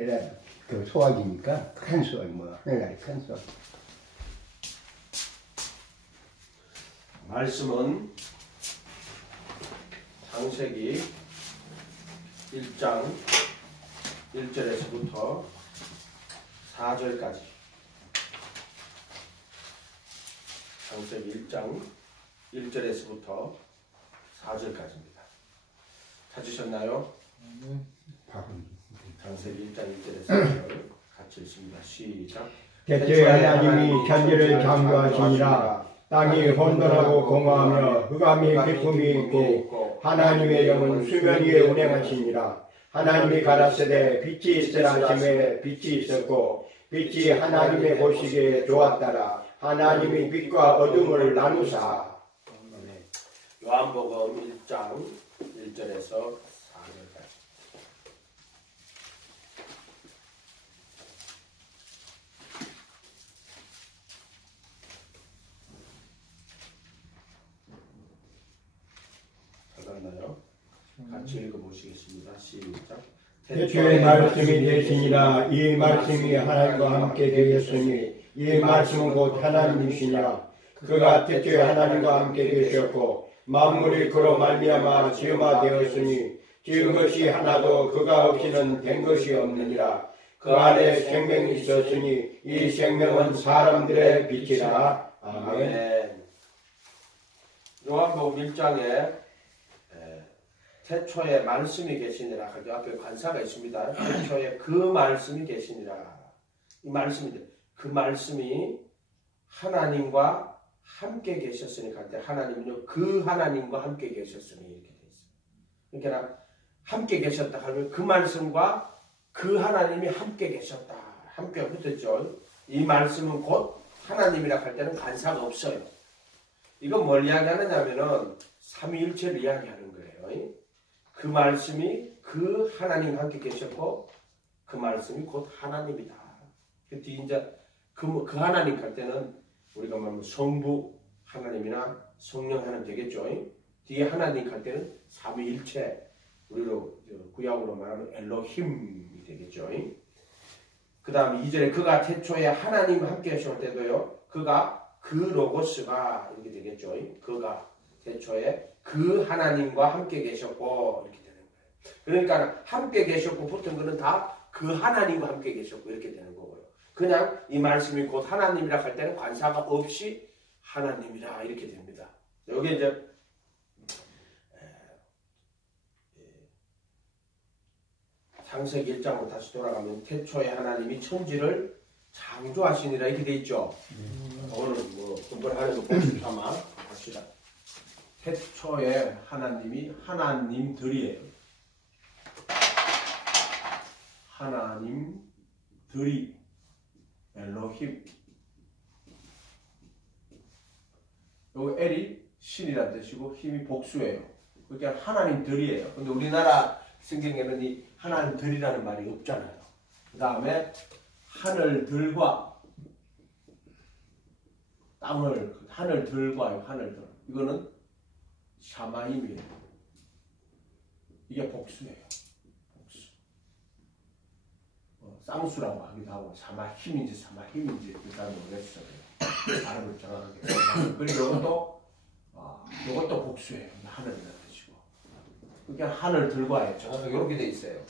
그래 그 소화기니까 큰 소화기 뭐 하늘나라의 큰 소화기. 말씀은 창세기 1장 1절에서부터 4절까지. 창세기 1장 1절에서부터 4절까지입니다. 찾으셨나요? 창세기 1장 1절에서 4절 같이 읽습니다. 시작. 대초에 하나님이 천지를 창조하시니라. 땅이 혼돈하고 공허하며 흑암이 깊음이 있고 하나님의 영은 수면 위에 운행하시니라. 하나님이 가라사대 빛이 있으라 하시매 빛이 있었고 빛이 하나님의 보시기에 좋았더라. 하나님이 빛과 어둠을 나누사. 요한복음 1장 1절에서 4절까지. 찾았나요? 같이 읽어보시겠습니다. 시작. 태초에 말씀이 되시니라. 이 말씀이 하나님과 함께 되었으니 이 말씀은 곧 하나님이시니라. 그가 태초에 하나님과 함께 계셨고 만물이 그로 말미암아 지음화되었으니 지은 것이 하나도 그가 없이는 된 것이 없느니라. 그 안에 생명이 있었으니 이 생명은 사람들의 빛이라. 아멘. 요한복음 1장에 태초에 말씀이 계시니라. 그 앞에 관사가 있습니다. 태초에 그 말씀이 계시니라. 이 말씀인데 그 말씀이 하나님과 함께 계셨으니까 하나님은요 그 하나님과 함께 계셨으니 이렇게 돼 있어요. 그러니까 함께 계셨다 하면 그 말씀과 그 하나님이 함께 계셨다. 함께 붙었죠. 이 말씀은 곧 하나님이라 할 때는 간사가 없어요. 이건 뭘 이야기하느냐면은 삼위일체를 이야기하는 거예요. 그 말씀이 그 하나님과 함께 계셨고 그 말씀이 곧 하나님이다. 그 뒤에 이제 그 하나님 할 때는 우리가 말하면 성부 하나님이나 성령 하나님 되겠죠. 뒤에 하나님 할 때는 삼위일체, 우리로 구약으로 말하면 엘로힘이 되겠죠. 그 다음 2절에 그가 태초에 하나님 함께 하실 때도요. 그가 그 로고스가 이렇게 되겠죠. 그가 태초에 그 하나님과 함께 계셨고 이렇게 되는 거예요. 그러니까 함께 계셨고 붙은 거는 다 그 하나님과 함께 계셨고 이렇게 되는 거고요. 그냥 이 말씀이 곧 하나님이라 할 때는 관사가 없이 하나님이라 이렇게 됩니다. 여기 이제 창세기 1장으로 다시 돌아가면 태초에 하나님이 천지를 창조하시니라 이렇게 돼 있죠. 오늘 뭐 공부를 하는 거 복습 삼아 합시다. 태초에 하나님이 하나님들이에요. 하나님들이 엘로힘. 여기 엘이 신이란 뜻이고 힘이 복수예요. 그러니까 하나님들이에요. 근데 우리나라 성경에는 이 하나님들이라는 말이 없잖아요. 그 다음에 하늘들과 땅을 하늘들과요. 하늘들. 이거는 샤마임이에요. 이게 복수예요. 복수. 쌍수라고 하기도 하고 샤마힘인지 샤마힘인지 일단 모르겠어요. 발음을 정확하게. 그리고 이것도 복수예요. 하늘이라는 뜻이고. 그러니까 하늘들과예요. 정확하게 이렇게 돼 있어요.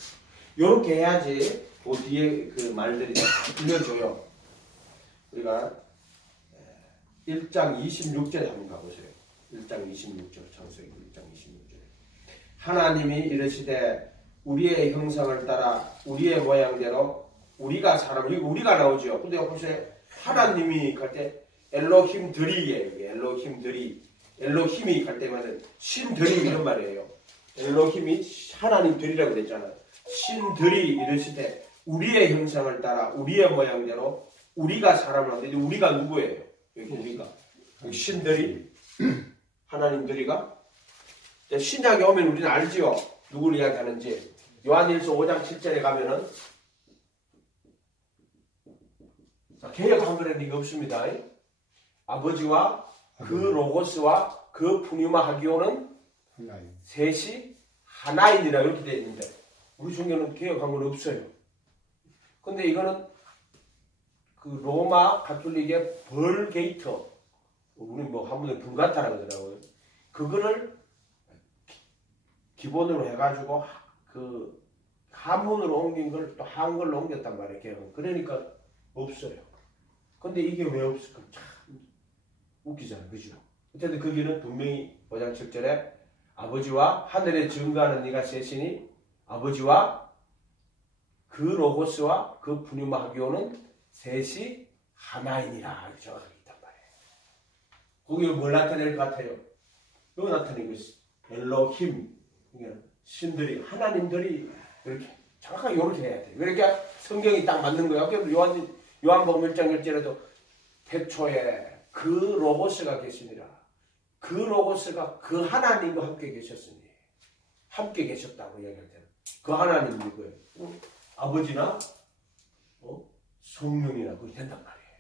이렇게 해야지 그 뒤에 그 말들이 다 들려줘요. 우리가 1장 26절에 한번 가보세요. 1장 26절, 창세기 1장 26절. 하나님이 이르시되 우리의 형상을 따라 우리의 모양대로 우리가 사람, 여기 우리가 나오죠. 근데 보세요. 하나님이 갈 때 엘로힘들이에요. 엘로힘들이. 엘로힘이 갈 때마다 신들이 이런 말이에요. 엘로힘이 하나님들이라고 됐잖아요. 신들이 이르시되 우리의 형상을 따라 우리의 모양대로 우리가 사람을 하는데 우리가 누구예요? 여기 우리가. 신들이 하나님들이가 신약에 오면 우리는 알지요. 누구를 이야기하는지. 요한일서 5장 7절에 가면은 개혁 한글에는 이게 없습니다. 아버지와 그 로고스와 그 푸뉴마 하기오는 셋이 하나이니라 이렇게 되어 있는데 우리 성경은 개혁 한글은 없어요. 근데 이거는 그 로마 가톨릭의 벌게이트, 우리 뭐 한문에 불가타라고 그러더라고요. 그거를 기본으로 해가지고 그 한문으로 옮긴 걸 또 한글로 옮겼단 말이에요. 개혁은. 그러니까 없어요. 근데 이게 왜 없을까? 참 웃기잖아요. 그죠? 어쨌든 거기는 분명히 5장 7절에 아버지와 하늘에 증거하는 이가 셋이니 아버지와 그 로고스와 그 푸뉴마 하기오는 셋이 하나이니라. 정확하게 있단 말이에요. 거기에 뭘 나타낼 것 같아요? 이거 나타내고 있어요. 엘로힘. 신들이, 하나님들이 이렇게 정확하게 이렇게 해야 돼요. 그러니까 성경이 딱 맞는 거예요. 요한복음 1장 1절에도 태초에 그 로고스가 계시니라. 그 로고스가 그 하나님과 함께 계셨으니 함께 계셨다고 이야기할 때는 그 하나님 누구예요? 아버지나 성령이나 그게 된단 말이에요.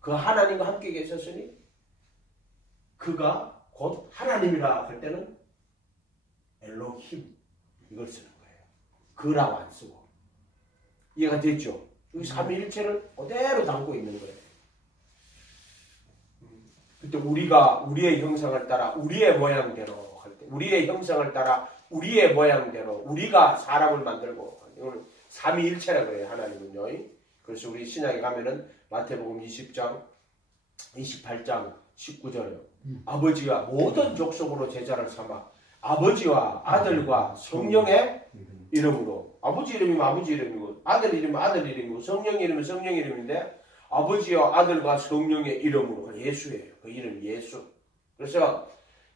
그 하나님과 함께 계셨으니 그가 곧 하나님이라 할 때는 엘로힘 이걸 쓰는 거예요. 그라고 안 쓰고. 이해가 됐죠? 여기 삼위일체를 그대로 담고 있는 거예요. 그때 우리가 우리의 형상을 따라 우리의 모양대로 할 때, 우리의 형상을 따라 우리의 모양대로 우리가 사람을 만들고, 이거는 삼위일체라고 그래요. 하나님은요. 그래서 우리 신약에 가면은 마태복음 20장 28장 19절에 아버지가 모든 족속으로 제자를 삼아 아버지와 아들과 성령의 이름으로, 아버지 이름이면 아버지 이름이고 아들 이름이면 아들 이름이고 성령 이름이면 성령 이름인데 아버지와 아들과 성령의 이름으로, 예수예요. 그 이름이 예수. 그래서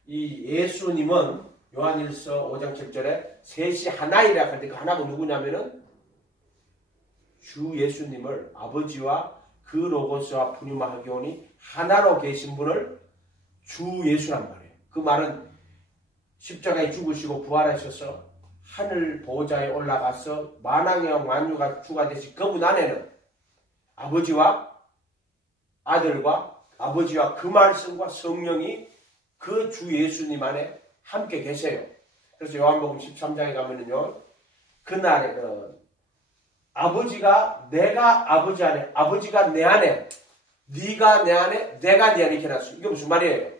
이 예수님은 요한일서 5장 7절에 셋이 하나이라 할 때 그 하나가 누구냐면은 주 예수님을 아버지와 그 로고스와 푸뉴마 하기오니 하나로 계신 분을 주 예수란 말이에요. 그 말은 십자가에 죽으시고 부활하셔서 하늘 보좌에 올라가서 만왕의 왕 만유가 주가 되신 그분 안에는 아버지와 아들과 아버지와 그 말씀과 성령이 그 주 예수님 안에 함께 계세요. 그래서 요한복음 13장에 가면은요, 그날에 아버지가 내가 아버지 안에, 아버지가 내 안에, 네가 내 안에, 내가 네 안에 이렇게 해놨어요. 이게 무슨 말이에요?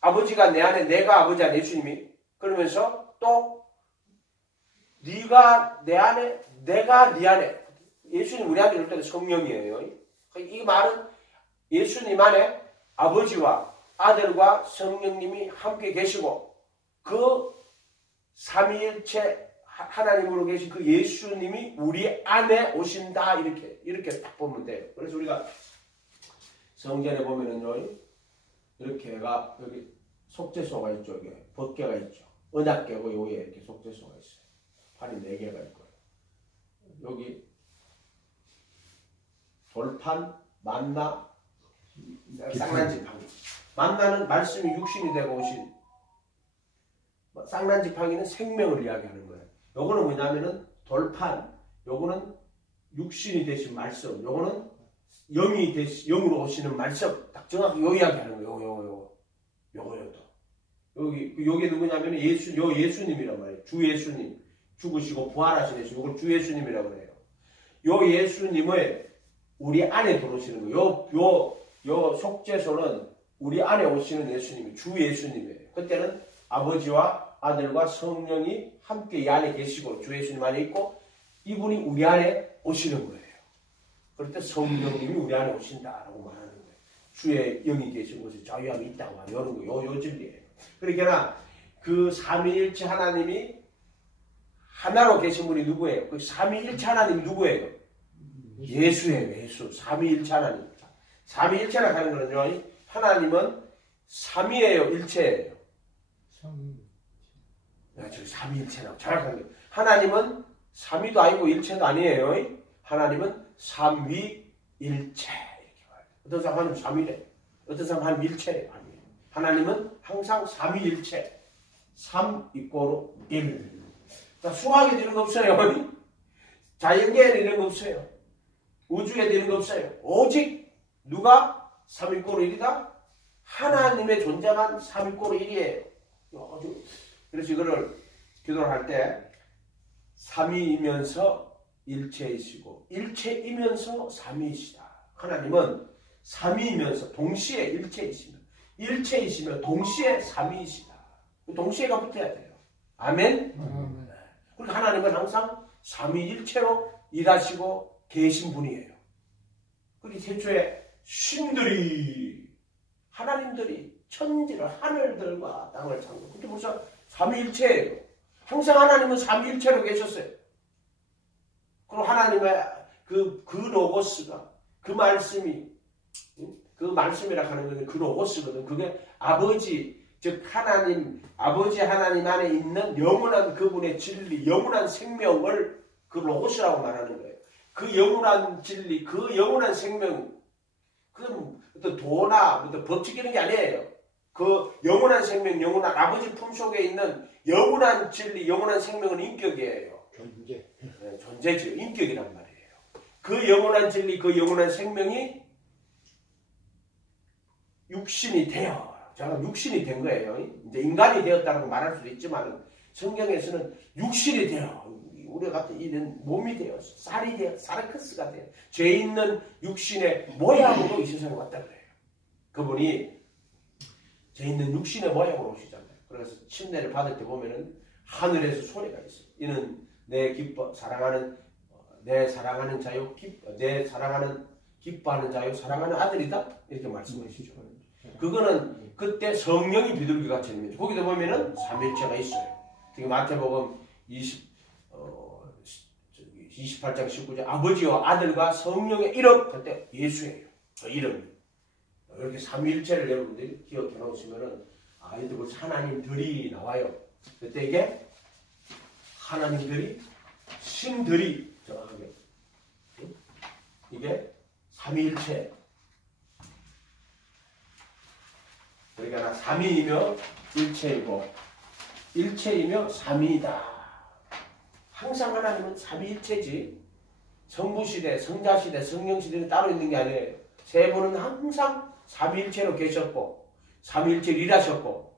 아버지가 내 안에, 내가 아버지 안에, 예수님이. 그러면서 또 네가 내 안에, 내가 네 안에. 예수님 우리 안에 있을 때는 성령이에요. 이 말은 예수님 안에 아버지와 아들과 성령님이 함께 계시고 그 삼위일체 하나님으로 계신 그 예수님이 우리 안에 오신다. 이렇게 딱 보면 돼요. 그래서 우리가 성전에 보면은요, 이렇게가 여기 속죄소가 있죠. 여기 법궤가 있죠. 언약궤고 여기에 이렇게 속죄소가 있어요. 판이 4개가 있고요. 여기 돌판, 만나, 쌍난지팡이. 만나는 말씀이 육신이 되고 오신, 쌍난지팡이는 생명을 이야기하는 거예요. 요거는 뭐냐면은 돌판, 요거는 육신이 되신 말씀, 요거는 영이 되시, 영으로 오시는 말씀. 딱 정확히 요 이야기하는 거예요. 요거요 또. 여기 누구냐면 예수님이란 말이에요. 주 예수님. 죽으시고 부활하신 예수. 요걸 주 예수님이라고 해요. 요 예수님을 우리 안에 들어오시는 거예요. 요 속죄소는 우리 안에 오시는 예수님이 주 예수님이에요. 그때는 아버지와 아들과 성령이 함께 이 안에 계시고 주 예수님 안에 있고 이분이 우리 안에 오시는 거예요. 그럴 때 성령님이 우리 안에 오신다라고 말하는 거예요. 주의 영이 계신 곳에 자유함이 있다고 말하는 거예요. 요 진리예요. 그러니까 그 삼위일체 하나님이 하나로 계신 분이 누구예요? 그 삼위일체 하나님이 누구예요? 예수예요. 예수. 삼위일체 하나님. 삼위일체라고 하는 거는요, 하나님은 삼위예요, 일체예요. 저 삼위일체라고 정확하게. 하나님은 삼위도 아니고 일체도 아니에요. 하나님은 삼위일체 이렇게 말해요. 어떤 사람은 삼위래, 어떤 사람은 한 일체래. 아니에요. 하나님은 항상 삼위일체. 3 이꼬로 1. 수학에 이런 거 없어요. 자연계에는 이런 거 없어요. 우주에는 이런 거 없어요. 오직 누가 3 이꼬로 1이다? 하나님의 존재만 3 이꼬로 1이에요. 그래서 이거를 기도를 할 때 3위이면서 일체이시고 일체이면서 삼위이시다. 하나님은 삼위이면서 동시에 일체이시며 일체이시며 동시에 삼위이시다. 동시에가 붙어야 돼요. 아멘? 그리고 하나님은 항상 삼위일체로 일하시고 계신 분이에요. 그리고 태초에 신들이 하나님들이 천지를 하늘들과 땅을 창조. 그게 벌써 삼위일체예요. 항상 하나님은 삼위일체로 계셨어요. 그리고 하나님의 그 로고스가 그 말씀이 그 말씀이라 하는 것은 그 로고스거든. 그게 아버지 즉 하나님 아버지 하나님 안에 있는 영원한 그분의 진리 영원한 생명을 그 로고스라고 말하는 거예요. 그 영원한 진리 그 영원한 생명 그건 어떤 도나 어떤 법칙 이런 게 아니에요. 그 영원한 생명 영원한 아버지 품속에 있는 영원한 진리 영원한 생명은 인격이에요. 존재. 네, 존재죠. 인격이란 말이에요. 그 영원한 진리 그 영원한 생명이 육신이 되어 저는 육신이 된 거예요. 이제 인간이 되었다고 말할 수도 있지만 성경에서는 육신이 되어 우리 같은 이런 몸이 되어 쌀이 되어 사르크스가 되어 죄 있는 육신의 모양으로 이 세상에 왔다 그래요. 그분이 죄 있는 육신의 모양으로 오시잖아요. 그래서 침례를 받을 때 보면은 하늘에서 소리가 있어요. 이는 내 사랑하는 자요 내 사랑하는 기뻐하는 자요 사랑하는 아들이다 이렇게 말씀하시죠. 그거는 그때 성령이 비둘기가 되는 거죠. 거기도 보면은 삼일체가 있어요. 특히 마태복음 28장 19절 아버지와 아들과 성령의 이름 그때 예수예요. 그 이름이 이렇게 삼일체를 여러분들이 기억해 놓으시면은 아이들 벌써 하나님들이 나와요. 그때 이게 하나님들이 신들이 정확하게 이게 삼위일체 그러니까 삼위이며 일체이고 일체이며 삼위이다. 항상 하나님은 삼위일체지 성부시대, 성자시대, 성령시대는 따로 있는 게 아니에요. 세 분은 항상 삼위일체로 계셨고 삼위일체로 일하셨고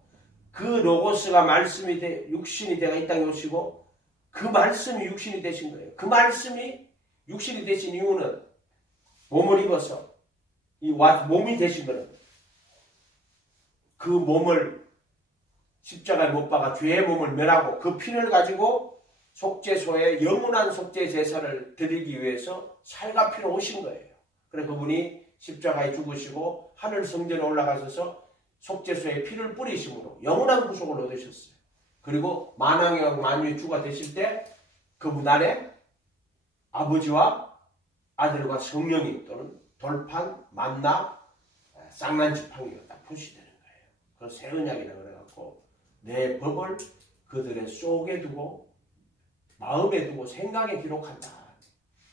그 로고스가 말씀이 돼 육신이 되어 이 땅에 오시고 그 말씀이 육신이 되신 거예요. 그 말씀이 육신이 되신 이유는 몸을 입어서 이 몸이 되신 거는 그 몸을 십자가에 못 박아 죄의 몸을 멸하고 그 피를 가지고 속죄소에 영원한 속죄 제사를 드리기 위해서 살과 피로 오신 거예요. 그래서 그분이 십자가에 죽으시고 하늘 성전에 올라가셔서 속죄소에 피를 뿌리심으로 영원한 구속을 얻으셨어요. 그리고 만왕의 왕 만유의 주가 되실 때 그분 안에 아버지와 아들과 성령이 또는 돌판, 만나, 쌍난지팡이가 딱 표시되는 거예요. 그래서 새 언약이라고 그래갖고 내 법을 그들의 속에 두고 마음에 두고 생각에 기록한다.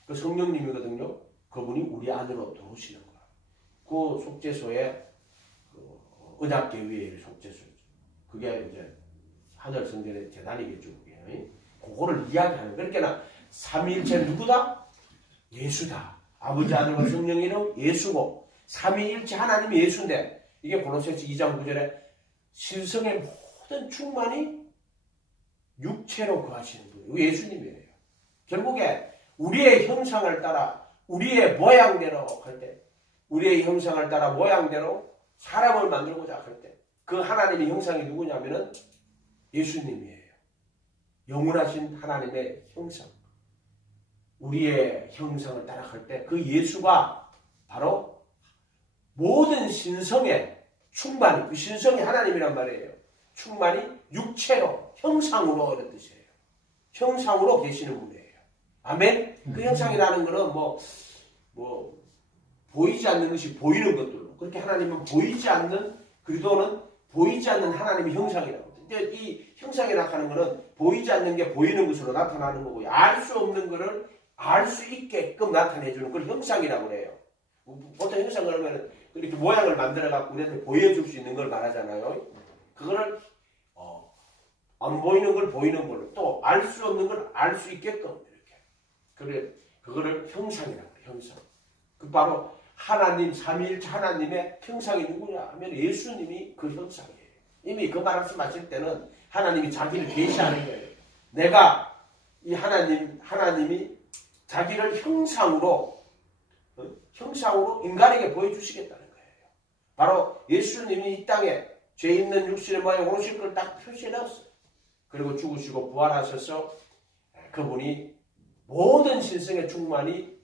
그 성령님이거든요. 그분이 우리 안으로 들어오시는 거야. 그 속죄소에 그 언약궤 위에 속죄소죠. 그게 이제 하늘 성전의 재단이겠죠. 그게. 그거를 이야기하는 거예요. 그러니까 삼위일체 누구다? 예수다. 아버지 아들과 성령 이름 예수고 삼위일체 하나님이 예수인데 이게 골로새서 2장 9절에 신성의 모든 충만이 육체로 거하시는 분이에요. 예수님이에요. 결국에 우리의 형상을 따라 우리의 모양대로 할 때 우리의 형상을 따라 모양대로 사람을 만들고자 할 때 그 하나님의 형상이 누구냐면은 예수님이에요. 영원하신 하나님의 형상. 우리의 형상을 따라갈 때 그 예수가 바로 모든 신성의 충만이 그 신성이 하나님이란 말이에요. 충만이 육체로 형상으로 이런 뜻이에요. 형상으로 계시는 분이에요. 아멘? 그 형상이라는 것은 뭐 보이지 않는 것이 보이는 것들로 그렇게 하나님은 보이지 않는 그리도는 보이지 않는 하나님의 형상이라고. 근데 이 형상이라고 하는 것은 보이지 않는 게 보이는 것으로 나타나는 거고요. 알 수 없는 것을 알 수 있게끔 나타내주는 걸 형상이라고 해요. 보통 형상 그러면 이렇게 모양을 만들어갖고 우리한테 보여줄 수 있는 걸 말하잖아요. 그거를 안 보이는 걸 보이는 걸로 또 알 수 없는 걸 알 수 있게끔 이렇게 그거를 형상이라고 해요. 형상. 그 바로 하나님 삼위일체 하나님의 형상이 누구냐 하면 예수님이 그 형상이에요. 이미 그 말씀하실 때는 하나님이 자기를 계시하는 거예요. 내가 이 하나님이 자기를 형상으로 인간에게 보여주시겠다는 거예요. 바로 예수님이 이 땅에 죄 있는 육신의 모양에 오실 걸 딱 표시해 놨어요. 그리고 죽으시고 부활하셔서 그분이 모든 신성의 충만이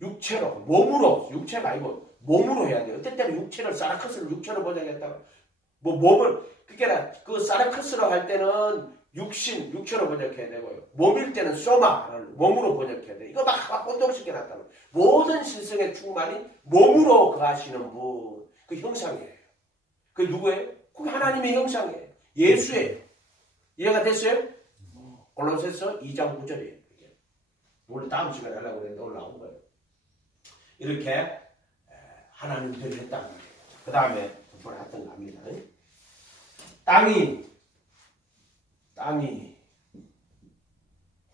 육체로, 몸으로, 육체가 아니고 몸으로 해야 돼요. 어떨 때는 육체를, 사라크스를 육체로 번역했다가, 몸을, 그러니까 그 사라크스로 할 때는 육체로 번역해야 되고요. 몸일 때는 소마를 몸으로 번역해야 돼요. 이거 막 혼동시켜 놨다는 거예요. 모든 신성의 충만이 몸으로 거하시는 분, 그 형상이에요. 그 누구예요? 그게 하나님의 형상이에요. 예수예요. 이해가 됐어요? 골로새서 2장 9절이에요. 원래 다음 시간에 하려고 했는데 오늘 나온 거예요. 이렇게 하나님들이 했다는 거예요. 그 다음에 전번에 했던 겁니다. 땅이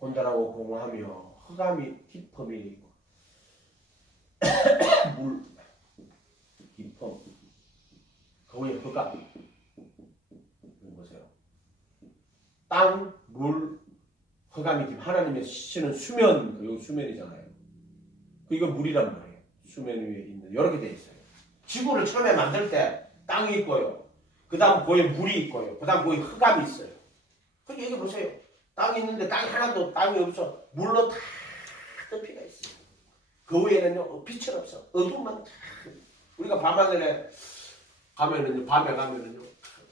혼돈하고 공허하며 흑암이 깊음이 물 깊음 거기에 흑암 보세요. 땅, 물, 흑암이 깊음. 하나님의 시는 수면, 여기 수면이잖아요. 이거 물이란 말이에요. 수면 위에 있는 이렇게 돼 있어요. 지구를 처음에 만들 때 땅이 있고요. 그 다음 거기에 물이 있고요. 그 다음 거기에 흑암이 있어요. 그러니까 여기 보세요. 땅이 있는데 땅이 없어. 물로 다 덮여가 있어요. 그 위에는요 빛은 없어. 어둠만 다. 우리가 밤하늘에 가면은요, 밤에 가면은요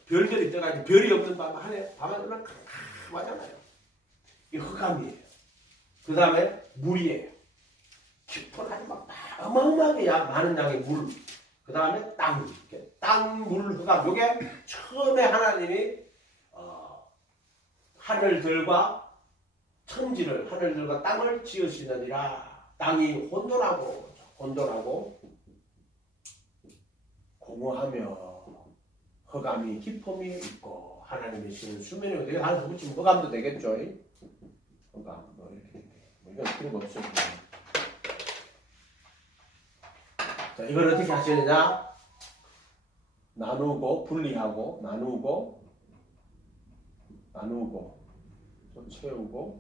별들이 떠가지고 별이 없는 밤하늘은 캄캄하잖아요. 이 흑암이에요. 그 다음에 물이에요. 깊은 아주 막 어마어마하게 많은 양의 물. 그 다음에 땅, 물, 흑암. 요게 처음에 하나님이 하늘들과 땅을 지으시느니라. 땅이 혼돈하고 공허하며 흑암이 깊음이 있고 하나님의 신은 수면이 되게 하나 더 붙이면 흑암도 되겠죠. 흑암 뭐 이렇게 이건 필요가 없어요. 자, 이걸 어떻게 하시느냐? 나누고 분리하고 또 채우고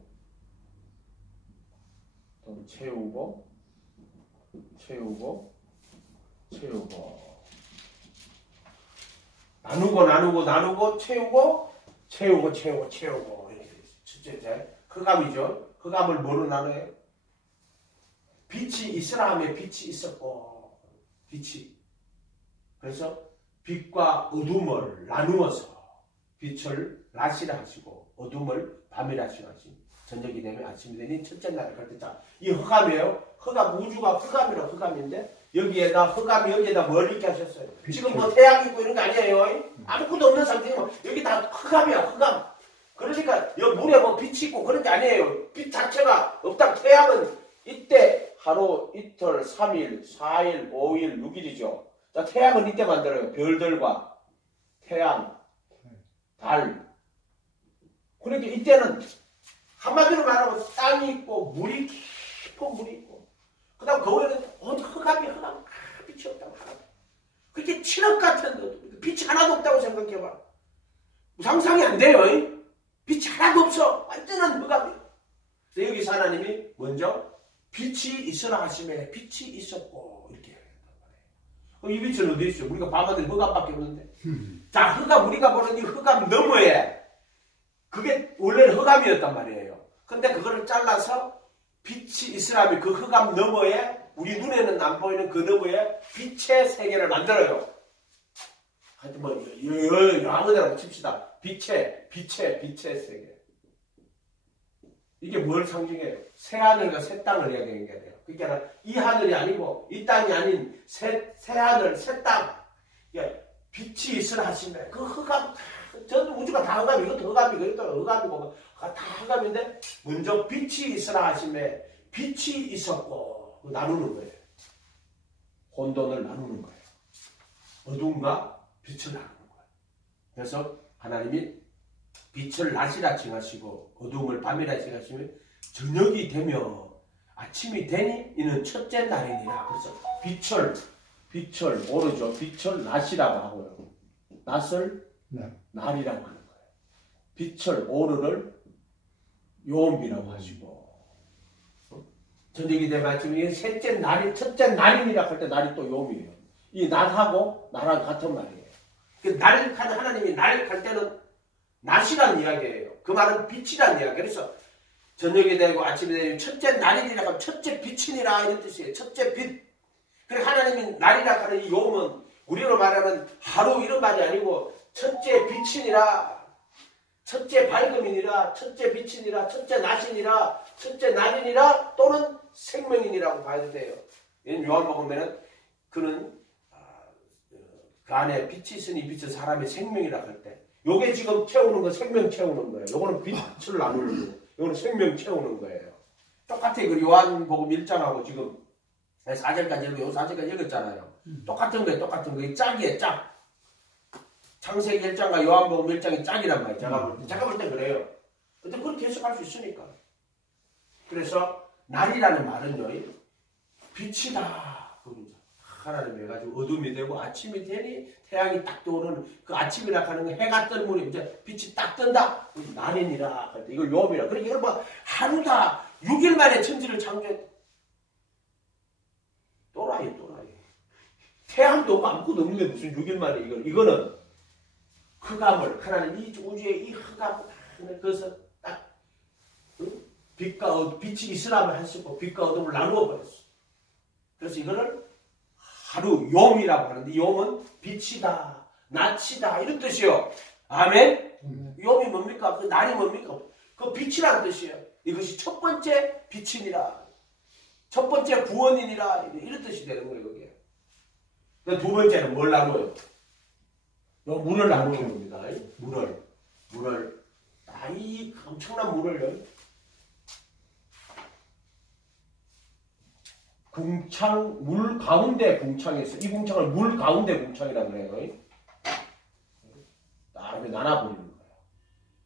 나누고 채우고 이렇게 첫째 흑암이죠. 흑암을 뭐로 나눠요? 빛이 있으라 하면 빛이 있었고 그래서 빛과 어둠을 나누어서 빛을 낮이라 하시고 어둠을 밤이라 하시고 저녁이 되면 아침이 되니 첫째 날을 갈 때 이 흑암이에요. 흑암 우주가 흑암인데 여기에다 흑암이 여기에다 뭘 있게 하셨어요? 지금 뭐 태양이 있고 이런 거 아니에요. 아무것도 없는 상태고 여기 다 흑암이야. 흑암. 그러니까 여기 물에 뭐 빛이 있고 그런 게 아니에요. 빛 자체가 없다. 태양은 이때 하루, 이틀, 3일, 4일, 5일, 6일이죠. 자, 태양은 이때 만들어요. 별들과 태양, 달. 그러니까 이때는 한마디로 말하면 땅이 있고 물이 깊은 물이 있고 그 다음 거기에는 흑암 빛이 없다고 하나도. 그렇게 칠흑 같은 빛이 하나도 없다고 생각해봐. 상상이 안 돼요. 빛이 하나도 없어. 완전한 흑암이에요. 여기서 하나님이 먼저 빛이 있으라 하시면 빛이 있었고 이렇게 한단 말이에요. 이 빛은 어디 있어요? 우리가 밤하늘 흑암밖에 없는데. 자, 흑암 우리가 보는 이 흑암 너머에 그게 원래는 흑암이었단 말이에요. 근데 그거를 잘라서 빛이 있으라면 그 흑암 너머에 우리 눈에는 안 보이는 그 너머에 빛의 세계를 만들어요. 하여튼 뭐 아무데나 칩시다. 빛의 세계. 이게 뭘 상징해요? 새 하늘과 새 땅을 이야기하는 게 돼요. 그러니까 이 하늘이 아니고 이 땅이 아닌 새 하늘, 새 땅. 빛이 있으라 하시네. 그 흑암, 전 우주가 다 흑암이, 이것도 흑암이고, 이것도 흑암이고, 다 흑암인데, 먼저 빛이 있으라 하시네. 빛이 있었고, 나누는 거예요. 혼돈을 나누는 거예요. 어둠과 빛을 나누는 거예요. 그래서 하나님이 빛을 낮이라 칭하시고, 어둠을 밤이라 칭하시면, 저녁이 되며, 아침이 되니, 이는 첫째 날이니라. 그래서 빛을 오르죠. 빛을 낮이라고 하고요. 낮을 날이라고 하는 거예요. 빛을 오르를 요음이라고 하시고 저녁이 되면 지금 셋째 날이, 첫째 날이니라 할 때 날이 또 요미예요. 이 낮하고 나랑 같은 말이에요. 날, 하나님이 날 할 때는 낮이란 이야기예요. 그 말은 빛이란 이야기예요. 그래서 저녁이 되고 아침이 되고 첫째 날이니라 하면 첫째 빛이니라 이런 뜻이에요. 첫째 빛. 그리고 하나님이 날이라 하는 이 요음은 우리로 말하면 하루 이런 말이 아니고 첫째 빛이니라, 첫째 밝음이니라, 첫째 빛이니라, 첫째 낮이니라, 첫째 날이니라 또는 생명이니라고 봐야 돼요. 요한복음에는 그는 그 안에 빛이 있으니 빛은 사람의 생명이라 할 때 요게 지금 채우는 거 생명 채우는 거예요. 요거는 빛을 나누는 거예요. 요거는 생명 채우는 거예요. 똑같아요. 그 요한복음 1장하고 지금 4절까지 읽고 요 4절까지 읽었잖아요. 똑같은 거예요. 똑같은 거예요. 짝이에요. 짝. 창세기 1장과 요한복음 1장이 짝이란 말이에요. 제가 볼 때 그래요. 근데 그렇게 해석할 수 있으니까. 그래서 날이라는 말은요. 빛이다. 하나님 해가지고 어둠이 되고 아침이 되니 태양이 딱 떠오르는 그 아침이라 하는 거 해가 뜬 물이 이제 빛이 딱 뜬다. 날이니라. 이걸 요음이라. 그러니까 이걸 뭐 하루다 6일 만에 천지를 창조했다. 또라이. 태양도 없고 아무것도 없는데 무슨 6일 만에 이거는 흑암을 하나님 이 우주의 이 흑암 그래서 딱 빛과 빛이 있으라면 할 수 있고 빛과 어둠을 나누어 버렸어. 그래서 이거를 하루 요음이라고 하는데 요음은 빛이다, 낮이다 이런 뜻이요. 아멘. 요음이 뭡니까? 그 날이 뭡니까? 그 빛이라는 뜻이에요. 이것이 첫 번째 빛이니라, 첫 번째 구원이니라 이런 뜻이 되는 거예요. 그게. 두 번째는 뭘 나누어요? 물을 나누는 겁니다. 물을 이 엄청난 물을요. 궁창, 물 가운데 궁창이 있어요. 이 궁창을 물 가운데 궁창이라고 그래요. 딱 이렇게 나눠버리는 거예요.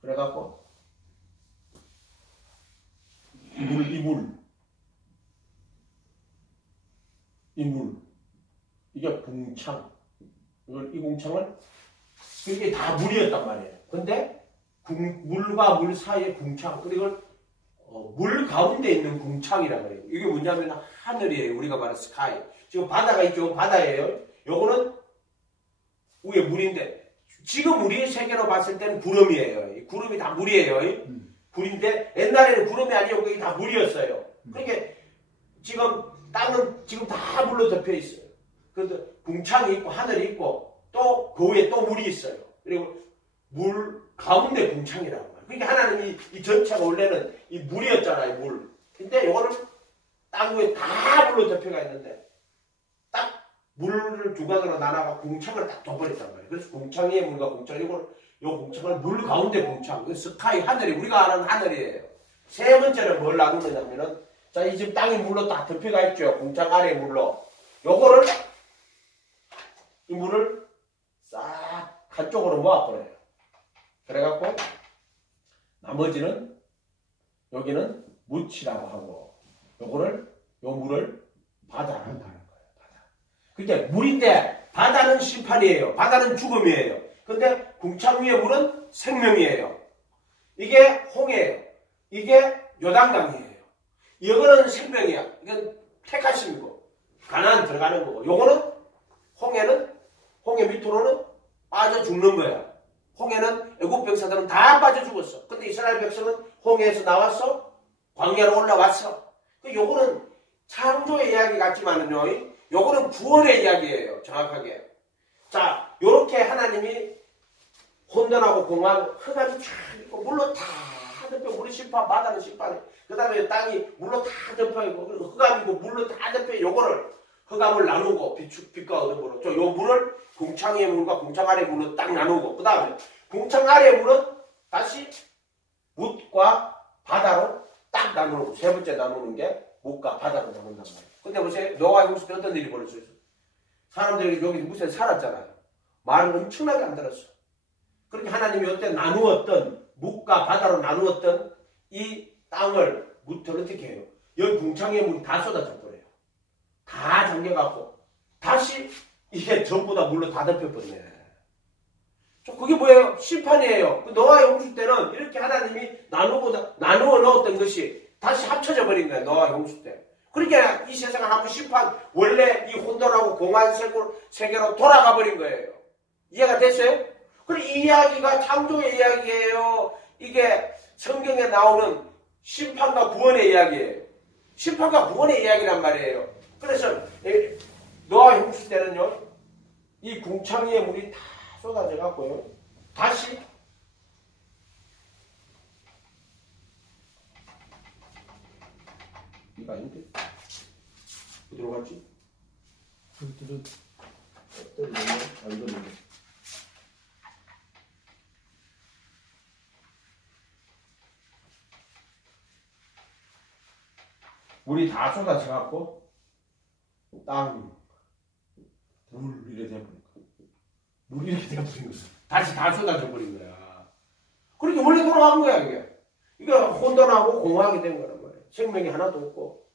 그래갖고 이 물 이게 궁창. 이 궁창을 이게 다 물이었단 말이에요. 근데 물과 물 사이에 궁창, 그리고 물 가운데 있는 궁창이라고 해요. 이게 뭐냐면 하늘이에요. 우리가 말하는 스카이. 지금 바다가 있죠. 바다예요. 요거는 위에 물인데 지금 우리 세계로 봤을 때는 구름이에요. 이 구름이 다 물이에요. 불인데 옛날에는 구름이 아니고 그게 다 물이었어요. 그러니까 지금 땅은 지금 다 물로 덮여 있어요. 그래서 궁창이 있고 하늘이 있고 또 그 위에 또 물이 있어요. 그리고 물 가운데 궁창이라고 해요. 그러니까 하나님이 이 전체가 원래는 이 물이었잖아요. 물. 근데 이거는 땅 위에 다 물로 덮여가 있는데 딱 물을 중간으로 나눠가 궁창을 딱 덮어버렸단 말이에요. 그래서 궁창 위에 물과 궁창, 요 궁창을 물 가운데 궁창. 스카이, 하늘이, 우리가 아는 하늘이에요. 세 번째는 뭘 나누느냐면은, 자, 이 집 땅이 물로 딱 덮여가 있죠. 궁창 아래 물로. 요거를, 이 물을 싹 한쪽으로 모아버려요. 그래갖고, 나머지는, 여기는 무치라고 하고, 요 물을 바다라고 하는 거예요. 바다. 그러니까 물인데, 바다는 심판이에요. 바다는 죽음이에요. 근데 궁창 위의 물은 생명이에요. 이게 홍해예요. 이게 요단강이에요. 이거는 생명이야. 이건 택하심이고 가나안 들어가는 거고, 요거는 홍해 밑으로는 빠져 죽는 거야. 홍해는 애국 병사들은 다 빠져 죽었어. 근데 이스라엘 백성은 홍해에서 나왔어. 광야로 올라왔어. 요거는 창조의 이야기 같지만은요, 요거는 구원의 이야기예요. 정확하게. 자, 요렇게 하나님이 혼돈하고 공허한 흑암이 쫙 있고 물로 다 덮여. 물이 심판, 바다는 심판이. 그 다음에 땅이 물로 다 덮여있고 흑암이고 물로 다 덮여. 요거를 흑암을 나누고 빛과 어둠으로. 요 물을 궁창 위의 물과 궁창 아래의 물로 딱 나누고, 그 다음에 궁창 아래의 물은 다시 묻과 바다로 딱 나누고, 세 번째 나누는 게 묻과 바다로 나눈단 말이에요. 근데 보세요. 노아의 홍수 때 어떤 일이 벌어졌어요? 사람들이 여기 무쇠에 살았잖아요. 말을 엄청나게 안 들었어. 그렇게 하나님이 어때 나누었던, 묵과 바다로 나누었던 이 땅을 무틀 어떻게 해요? 여기 궁창의 물이 다 쏟아져 버려요. 다 잠겨갖고 다시 이게 전부 다 물로 다 덮여버리네. 그게 뭐예요? 심판이에요. 노아의 홍수 때는 이렇게 하나님이 나누어 넣었던 것이 다시 합쳐져 버린 거예요. 노아의 홍수 때. 그러니까 이 세상을 한번 심판, 원래 이 혼돈하고 공한 세계로 돌아가 버린 거예요. 이해가 됐어요? 그리고 이 이야기가 창조의 이야기예요. 이게 성경에 나오는 심판과 구원의 이야기예요. 심판과 구원의 이야기란 말이에요. 그래서 노아 홍수 때는요, 이 궁창 위에 물이 다 쏟아져 갖고요, 다시 이거 아닌데? 어디로 갔지? 이거는 물이 다 쏟아져 갖고 땅, 물 이래 돼버린 거야. 물 이래 돼버린 거야. 다시 다 쏟아져 버린 거야. 그렇게 원래 돌아간 거야 이게. 이게 혼돈하고 공허하게 된 거란 말이야. 생명이 하나도 없고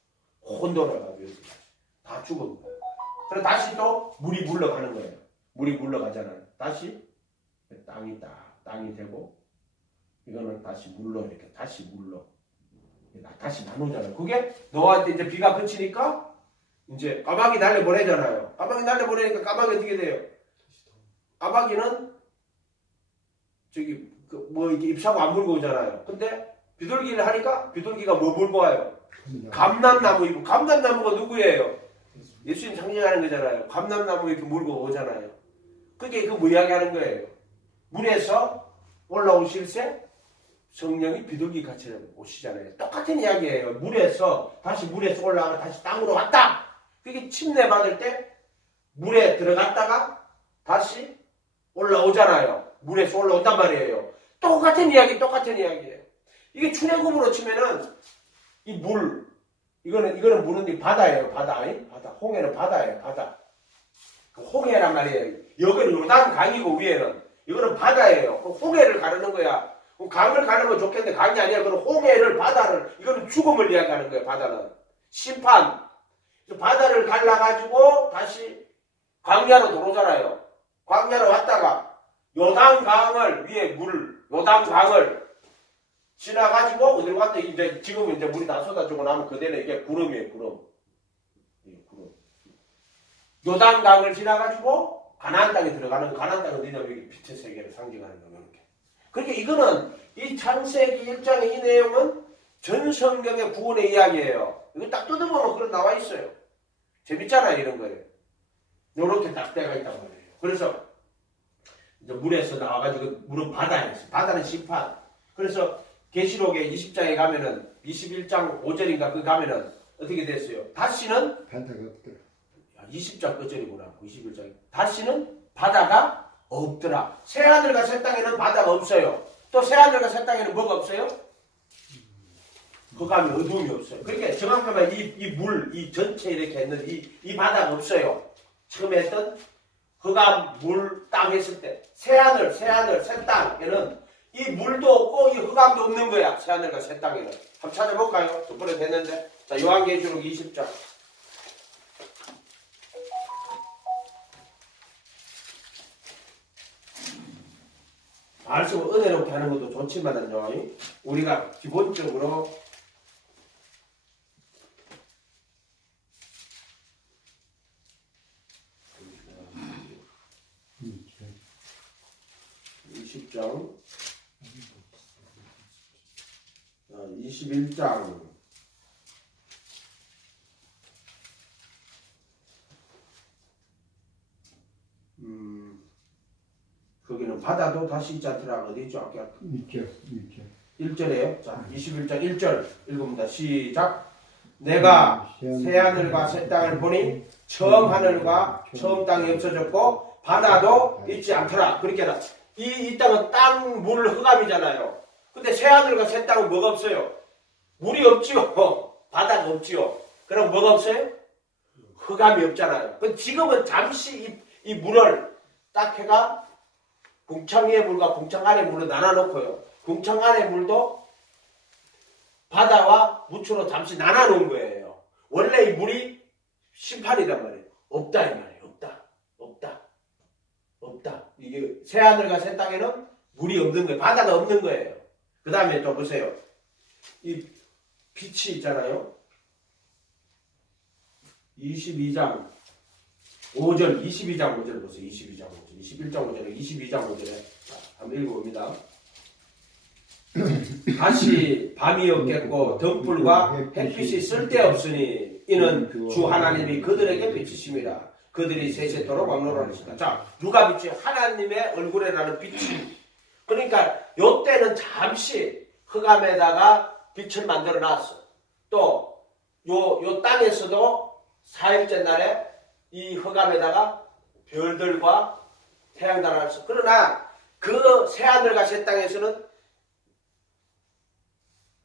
혼돈해가지고 다 죽은 거야. 그래서 다시 또 물이 물러가는 거예요. 물이 물러가잖아요. 다시 땅이 되고, 이거는 다시 물로 이렇게 다시 물로 다시 나누잖아요. 그게 노아한테 이제 비가 그치니까 이제 까마귀 날려보내잖아요. 까마귀 날려보내니까 까마귀 어떻게 돼요? 까마귀는 저기 이렇게 잎사고 안 물고 오잖아요. 근데 비둘기를 하니까 비둘기가 뭐 물고 와요? 감람나무 잎. 감람나무가 누구예요? 예수님 상징하는 거잖아요. 감람나무 이렇게 물고 오잖아요. 그게 그 뭐 이야기하는 거예요? 물에서 올라오실새 성령이 비둘기 같이 오시잖아요. 똑같은 이야기예요. 물에서 올라가 다시 땅으로 왔다. 그게 침례 받을 때 물에 들어갔다가 다시 올라오잖아요. 물에서 올라온단 말이에요. 똑같은 이야기예요. 이게 출애굽으로 치면은 이 물, 이거는 물은 바다예요. 바다. 홍해는 바다예요. 바다. 그 홍해란 말이에요. 여기는 요단 강이고 위에는 이거는 바다예요. 홍해를 가르는 거야. 강을 가르면 좋겠는데 강이 아니야. 그럼 홍해를, 바다를, 이거는 죽음을 이야기하는 거예요. 바다는 심판. 바다를 갈라가지고 다시 광야로 들어오잖아요. 광야로 왔다가 요단강을 위에 요단강을 지나가지고 어디로 갔다. 이제 지금은 이제 물이 다 쏟아지고 나면 그대로 이게 구름이에요. 구름. 요단강을 지나가지고 가나안 땅에 들어가는, 가나안 땅은 어디냐면 여기 빛의 세계를 상징하는 거예요. 이렇게. 그러니까 이거는 이 창세기 1장의 이 내용은 전 성경의 구원의 이야기예요. 이거 딱 뜯어보면 그런 나와 있어요. 재밌잖아요, 이런 거예요. 요렇게 딱 때가 있단 말이에요. 그래서 이제 물에서 나와가지고 물은 바다에서, 바다는 심판. 그래서 계시록의 20장에 가면은 21장 5절인가 그 가면은 어떻게 됐어요? 다시는 바다가 없더라. 20장 끝절이구나. 21장이. 다시는 바다가 없더라. 새하늘과 새 땅에는 바다가 없어요. 또 새하늘과 새 땅에는 뭐가 없어요? 흑암이, 어두움이 없어요. 그러니까 정확하면 이 물, 이 전체 이렇게 있는 이 바다가 없어요. 처음에 했던 흑암, 물, 땅 했을 때 새하늘, 새 땅에는 이 물도 없고 이 흑암도 없는 거야. 새하늘과 새 땅에는. 한번 찾아볼까요? 두 번에 됐는데. 자, 요한계시록 20장. 말씀을 은혜롭게 하는 것도 좋지만은요, 우리가 기본적으로 (20장) 21장 거기는 바다도 다시 있지 않더라. 어디 있죠? 아까 있죠. 1절에요. 자, 21장 1절 읽습니다. 시작. 내가 새 하늘과 새 땅을 보니 처음 하늘과 처음 땅이 없어졌고 바다도 있지 않더라. 그렇게 이 땅은 땅, 물, 흑암이잖아요. 근데 새 하늘과 새 땅은 뭐가 없어요? 물이 없지요. 바다가 없지요. 그럼 뭐가 없어요? 흑암이 없잖아요. 지금은 잠시 이 물을 딱 해가 궁창 위의 물과 궁창 아래 물을 나눠놓고요. 궁창 아래 물도 바다와 무추로 잠시 나눠놓은 거예요. 원래 이 물이 심판이란 말이에요. 없다 이 말이에요. 없다. 이게 새하늘과 새 땅에는 물이 없는 거예요. 바다가 없는 거예요. 그 다음에 또 보세요. 이 빛이 있잖아요. 22장 5절, 22장 5절 보세요. 22장 5절, 21장 5절에 22장 5절에 한번 읽어봅니다. 다시 밤이었겠고 등불과 햇빛이 쓸데없으니 이는 주 하나님이 그들에게 비치심이라. 그들이 세세토록 왕노라하시다. 자, 누가 빛이? 하나님의 얼굴에 나는 빛이. 그러니까 요때는 잠시 흑암에다가 빛을 만들어 놨어. 또 요 땅에서도 4일째 날에 이 흑암에다가 별들과 태양 달아놨어. 그러나 그 새하늘과 새 땅에서는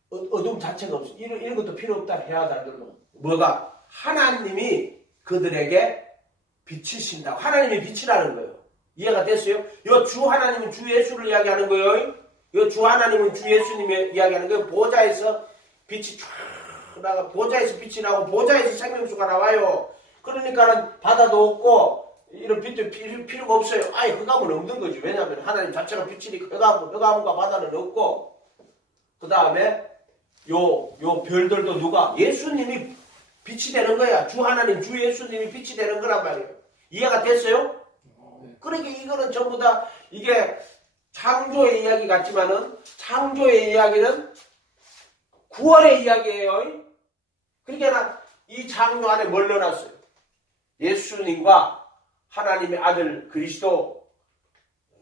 어둠 자체가 없어. 이런 것도 필요 없다. 해야 달들도. 뭐가? 하나님이 그들에게 빛이신다고. 하나님이 빛이라는 거예요. 이해가 됐어요? 이 주 하나님은 주 예수를 이야기하는 거예요. 이 주 하나님은 주 예수님을 이야기하는 거예요. 보좌에서 빛이 쫙 나가, 보좌에서 빛이 나고 보좌에서 생명수가 나와요. 그러니까는 바다도 없고 이런 빛도 필요가 없어요. 아예 흑암은 없는 거지. 왜냐하면 하나님 자체가 빛이니까 흑암과 바다는 없고. 그 다음에 요 별들도 누가? 예수님이 빛이 되는 거야. 주 하나님, 주 예수님이 빛이 되는 거란 말이에요. 이해가 됐어요? 그러니까 이거는 전부 다 이게 창조의 이야기 같지만은 창조의 이야기는 구원의 이야기예요. 그러니까 이 창조 안에 뭘 넣어놨어요? 예수님과 하나님의 아들 그리스도,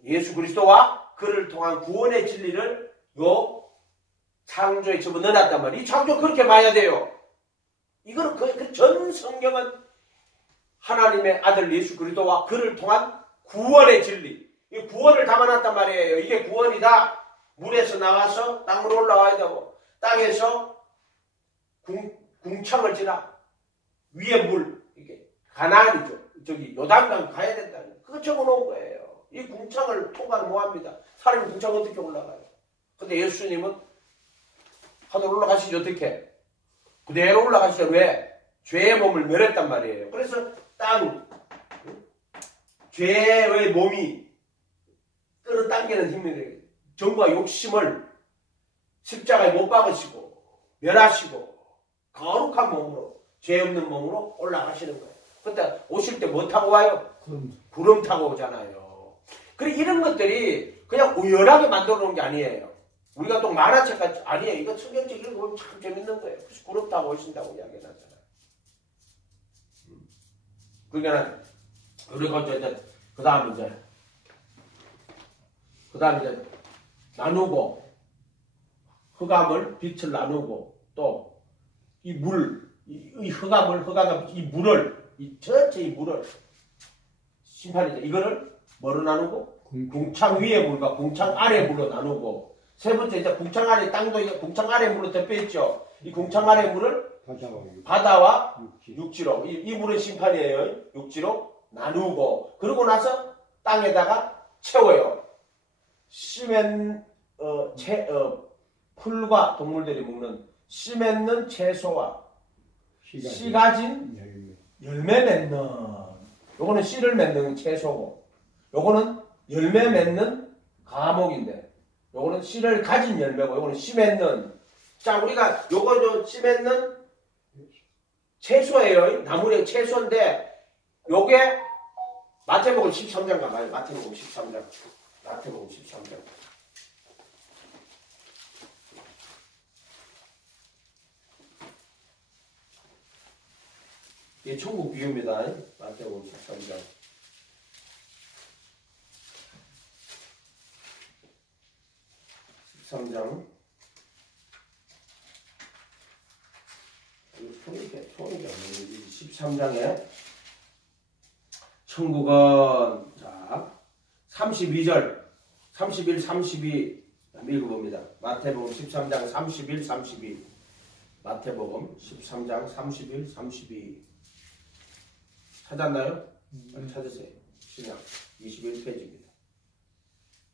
예수 그리스도와 그를 통한 구원의 진리를 요 창조에 집어넣어놨단 말이에요. 이 창조 그렇게 봐야 돼요. 이거는 그 전 성경은 하나님의 아들 예수 그리스도와 그를 통한 구원의 진리, 이 구원을 담아놨단 말이에요. 이게 구원이다. 물에서 나와서 땅으로 올라와야 되고, 땅에서 궁창을 지나 위에 물, 이게 가나안이죠. 저기 요단강 가야 된다는 그거 적어놓은 거예요. 이 궁창을 통과를 못합니다. 사람이 궁창 어떻게 올라가요? 근데 예수님은 하늘 올라가시죠. 어떻게? 그대로 올라가시죠. 왜? 죄의 몸을 멸했단 말이에요. 그래서 죄의 몸이 끌어당기는 힘이 정과 욕심을 십자가에 못 박으시고 멸하시고 거룩한 몸으로, 죄 없는 몸으로 올라가시는 거예요. 그때 오실 때 뭐 타고 와요? 구름 타고 오잖아요. 그리고 이런 것들이 그냥 우연하게 만들어 놓은 게 아니에요. 우리가 또 만화책같이 아니에요. 이거 성경책 읽어보면 참 재밌는 거예요. 그래서 구름 타고 오신다고 이야기해놨잖아요. 그러니까 우리가 어쨌든 그 다음 이제 나누고 흑암을 빛을 나누고 또 이 물, 이 물을 이 전체 이 물을 심판이죠. 이거를 뭐로 나누고 궁창 위의 물과 궁창 아래 물로 나누고 세 번째 이제 궁창 아래 땅도 궁창 아래 물로 덮여 있죠. 이 궁창 아래 물을 바다와 육지로 이 물은 심판이에요. 육지로 나누고 그러고 나서 땅에다가 채워요. 풀과 동물들이 먹는 씨 맺는 채소와 씨 가진 열매 맺는, 요거는 씨를 맺는 채소고 요거는 열매 맺는 과목인데 요거는 씨를 가진 열매고 요거는 씨 맺는. 자, 우리가 요거 씨 맺는 채소예요. 나물의 채소인데 요게 마태복음 13장 가봐요. 마태복음 13장. 이게 천국 비유입니다. 마태복음 13장. 13장. 소리가 없는 13장에 천국은 자 32절 31, 32 읽어봅니다. 마태복음 13장 31, 32 마태복음 13장 31, 32 찾았나요? 찾으세요. 신약 21페이지입니다.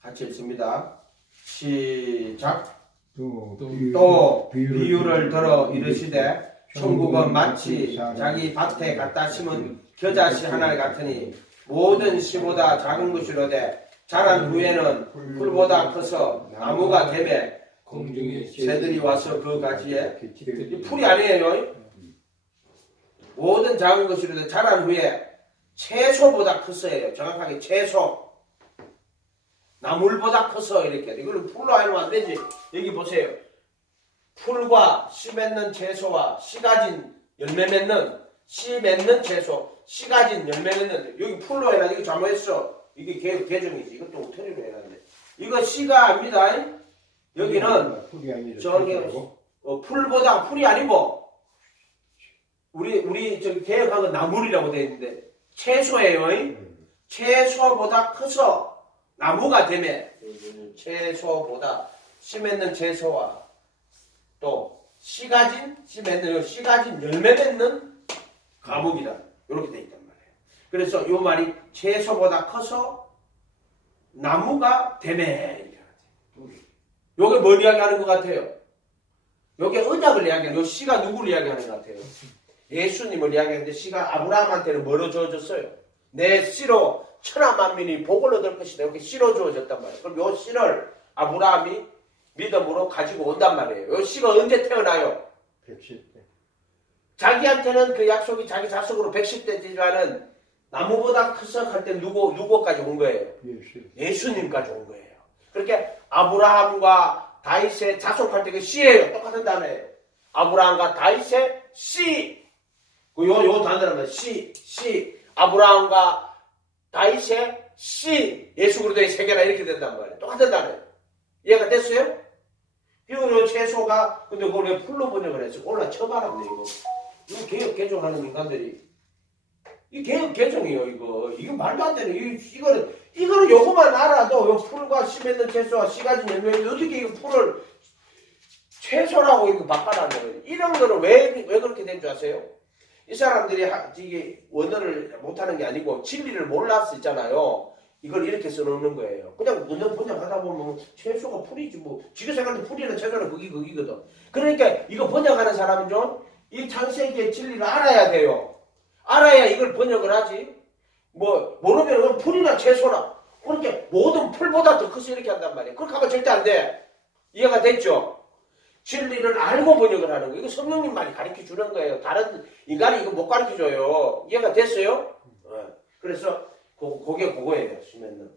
같이 읽습니다. 시작. 또 비유를 들어 이르시되 천국은 마치 자기 밭에 갖다 심은 겨자씨 하나 같으니 모든 씨보다 작은 것이로되 자란 후에는 풀보다 커서 나무가 되매 새들이 와서 그 가지에 풀이 아니에요. 모든 작은 것으로도 자란 후에 채소보다 커서예요. 정확하게 채소. 나물보다 커서 이렇게. 이걸 풀로 하면 안 되지. 여기 보세요. 풀과 씨 맺는 채소와 씨 가진 열매 맺는 씨 맺는 채소, 씨 가진 열매 맺는 여기 풀로 해라. 이거 잘못했어. 이게 개정이지. 이것도 틀리로 해야 돼. 이거 씨가 아닙니다. 여기는 풀이 아니라 저기 풀보다 풀이 아니고 우리 저기 개혁한 건 나물이라고 되어 있는데 채소예요. 채소보다 커서 나무가 되면 채소보다 씨 맺는 채소와 또 씨 가진 열매 맺는 과목이다. 이렇게 돼 있단 말이에요. 그래서 이 말이 채소보다 커서 나무가 되면 요게 뭘 이야기하는 것 같아요? 요게 언약을 이야기하는 요 씨가 누구를 이야기하는 것 같아요? 예수님을 이야기하는데 씨가 아브라함한테는 뭐로 주어졌어요? 내 씨로 천하 만민이 복을 얻을 것이다. 이렇게 씨로 주어졌단 말이에요. 그럼 요 씨를 아브라함이 믿음으로 가지고 온단 말이에요. 요 씨가 언제 태어나요? 110대. 자기한테는 그 약속이 자기 자식으로 110대 되지만은 나무보다 커서 갈 때 누구까지 온 거예요? 예수님까지 온 거예요. 그렇게 아브라함과 다윗의 자속할 때 그 씨예요. 똑같은 단어예요. 아브라함과 다윗의 씨. 요 단어라면 씨. 아브라함과 다윗의 씨. 예수 그리스도의 세계라 이렇게 된단 말이에요. 똑같은 단어예요. 이해가 됐어요? 그리고 요 채소가 근데 그걸 왜 풀로 번역을 했어? 올라 쳐봐라네 이거. 이거 개혁 개종하는 인간들이 이 개혁 개종이에요 이거. 이거 말도 안 되네. 이거는 요거만 알아도 요 풀과 씨 맺는 채소와 씨 가진 열매인데 어떻게 이거 풀을 채소라고 이렇게 바꿔놨냐. 이런 거는 왜 그렇게 된 줄 아세요? 이 사람들이 이게 원어를 못하는 게 아니고 진리를 몰랐을 있잖아요. 이걸 이렇게 써놓는 거예요. 그냥 문헌 번역하다 보면 채소가 풀이지 뭐. 지금 생각하는 풀이나 채소는 거기거든. 그러니까 이거 번역하는 사람은 좀 이 창세기의 진리를 알아야 돼요. 알아야 이걸 번역을 하지. 뭐 모르면 풀이나 채소나 그렇게 모든 풀보다 더 커서 이렇게 한단 말이에요. 그렇게 하면 절대 안 돼. 이해가 됐죠? 진리를 알고 번역을 하는 거예요. 이거 성령님 많이 가르쳐 주는 거예요. 다른 인간이 이거 못 가르쳐 줘요. 이해가 됐어요? 그래서 그게 그거예요. 심했는.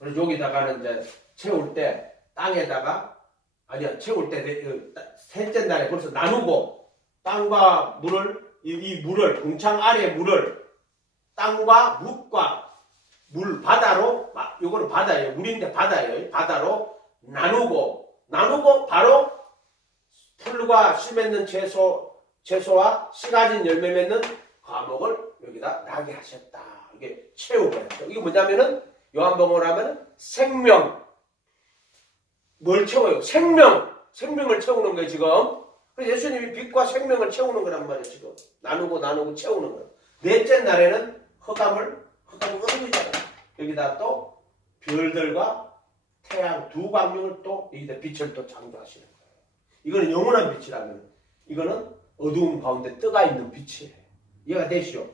그래서 여기다가는 이제 채울 때 땅에다가 채울 때 셋째 날에 벌써 나누고 땅과 물을 이 물을 궁창 아래 물을 땅과 묵과 물 바다로 요거는 바다예요. 물인데 바다예요. 바다로 나누고 바로 풀과 씨 맺는 채소와 씨 가진 열매 맺는 과목을 여기다 나게 하셨다. 이게 채우고 했죠. 이게 뭐냐면은 요한복음을 하면 생명. 뭘 채워요? 생명을 채우는 거예요 지금. 그래서 예수님이 빛과 생명을 채우는 거란 말이에요 지금. 나누고 채우는 거예요. 넷째 날에는 흑암을 얻으잖아요. 여기다 또 별들과 태양 두 광명을 또 여기다 빛을 또 창조하시는 거예요. 이거는 영원한 빛이라면 이거는 어두움 가운데 뜨가 있는 빛이에요. 이해가 되시오?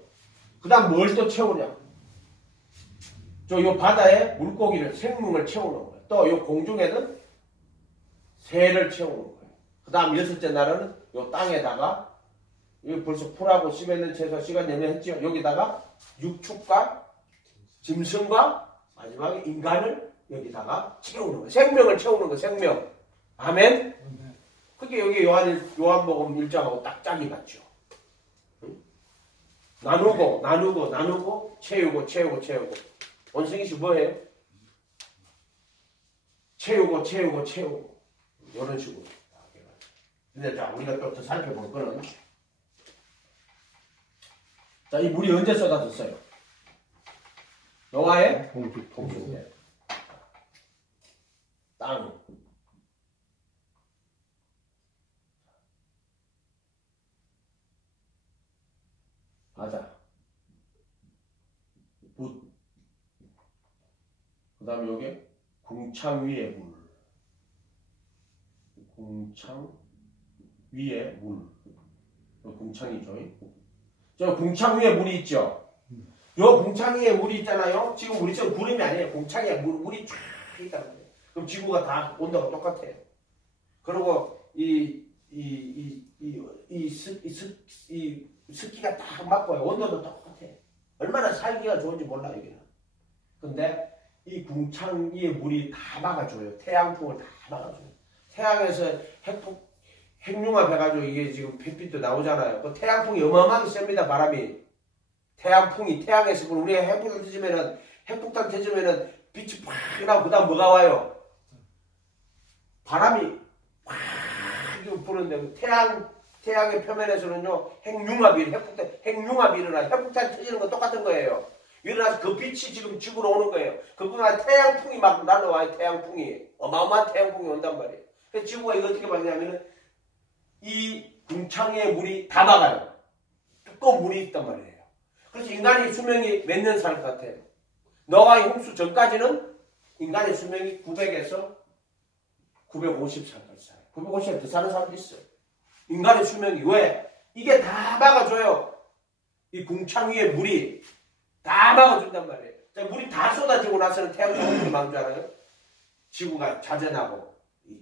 그 다음 뭘 또 채우냐? 요 바다에 물고기를 생명을 채우는 거예요. 또 요 공중에는 새를 채우는 거예요. 그 다음 여섯째 날은 요 땅에다가 여기 벌써 풀하고 씨 맺는 채소 시간 열매했죠. 여기다가 육축과 짐승과 마지막에 인간을 여기다가 채우는 거예요. 생명을 채우는 거예요. 생명. 아멘. 그게 여기 요한복음 1장하고 딱 짝이 맞죠. 나누고 채우고. 원숭이 씨 뭐예요? 채우고 이런 식으로. 근데 자 우리가 또 더 살펴볼 거는 자 이 물이 언제 쏟아졌어요? 노아의 동쪽에 땅 바다 붓 그 다음에 요게 궁창 위의 물 궁창이죠. 저 궁창 위에 물이 있죠. 요 궁창 위에 물이 있잖아요. 지금 우리처럼 구름이 아니에요. 궁창 위에 물이 쫙 있다는 거예요. 그럼 지구가 다 온도가 똑같아요. 그리고 이 습기가 딱 맞고요. 온도도 똑같아. 얼마나 살기가 좋은지 몰라 여기는. 근데 이 궁창 위에 물이 다 막아줘요. 태양풍을 다 막아줘요. 태양에서 핵융합 해가지고 이게 지금 햇빛도 나오잖아요. 그 태양풍이 어마어마하게 셉니다. 바람이. 태양풍이 태양에서 우리가 핵폭탄 터지면은 빛이 팍 나고 그다음 뭐가 와요? 바람이 팍 부는데 태양의 표면에서는요 핵융합이 일어나. 핵폭탄 터지는 거 똑같은 거예요. 일어나서 그 빛이 지금 지구로 오는 거예요. 그거가 태양풍이 막 날라와요. 태양풍이 어마어마한 태양풍이 온단 말이에요. 그래서 지구가 이거 어떻게 막냐면은 이 궁창에 물이 다 막아요. 두꺼운 물이 있단 말이에요. 그래서 인간의 수명이 몇 년 살 것 같아요? 노아의 홍수 전까지는 인간의 수명이 900에서 950살까지 살아요. 950살 더 사는 사람도 있어요. 인간의 수명이 왜? 이게 다 막아줘요. 이 궁창 위에 물이 다 막아준단 말이에요. 자, 물이 다 쏟아지고 나서는 태양광이 막는 줄 알아요? 지구가 자전하고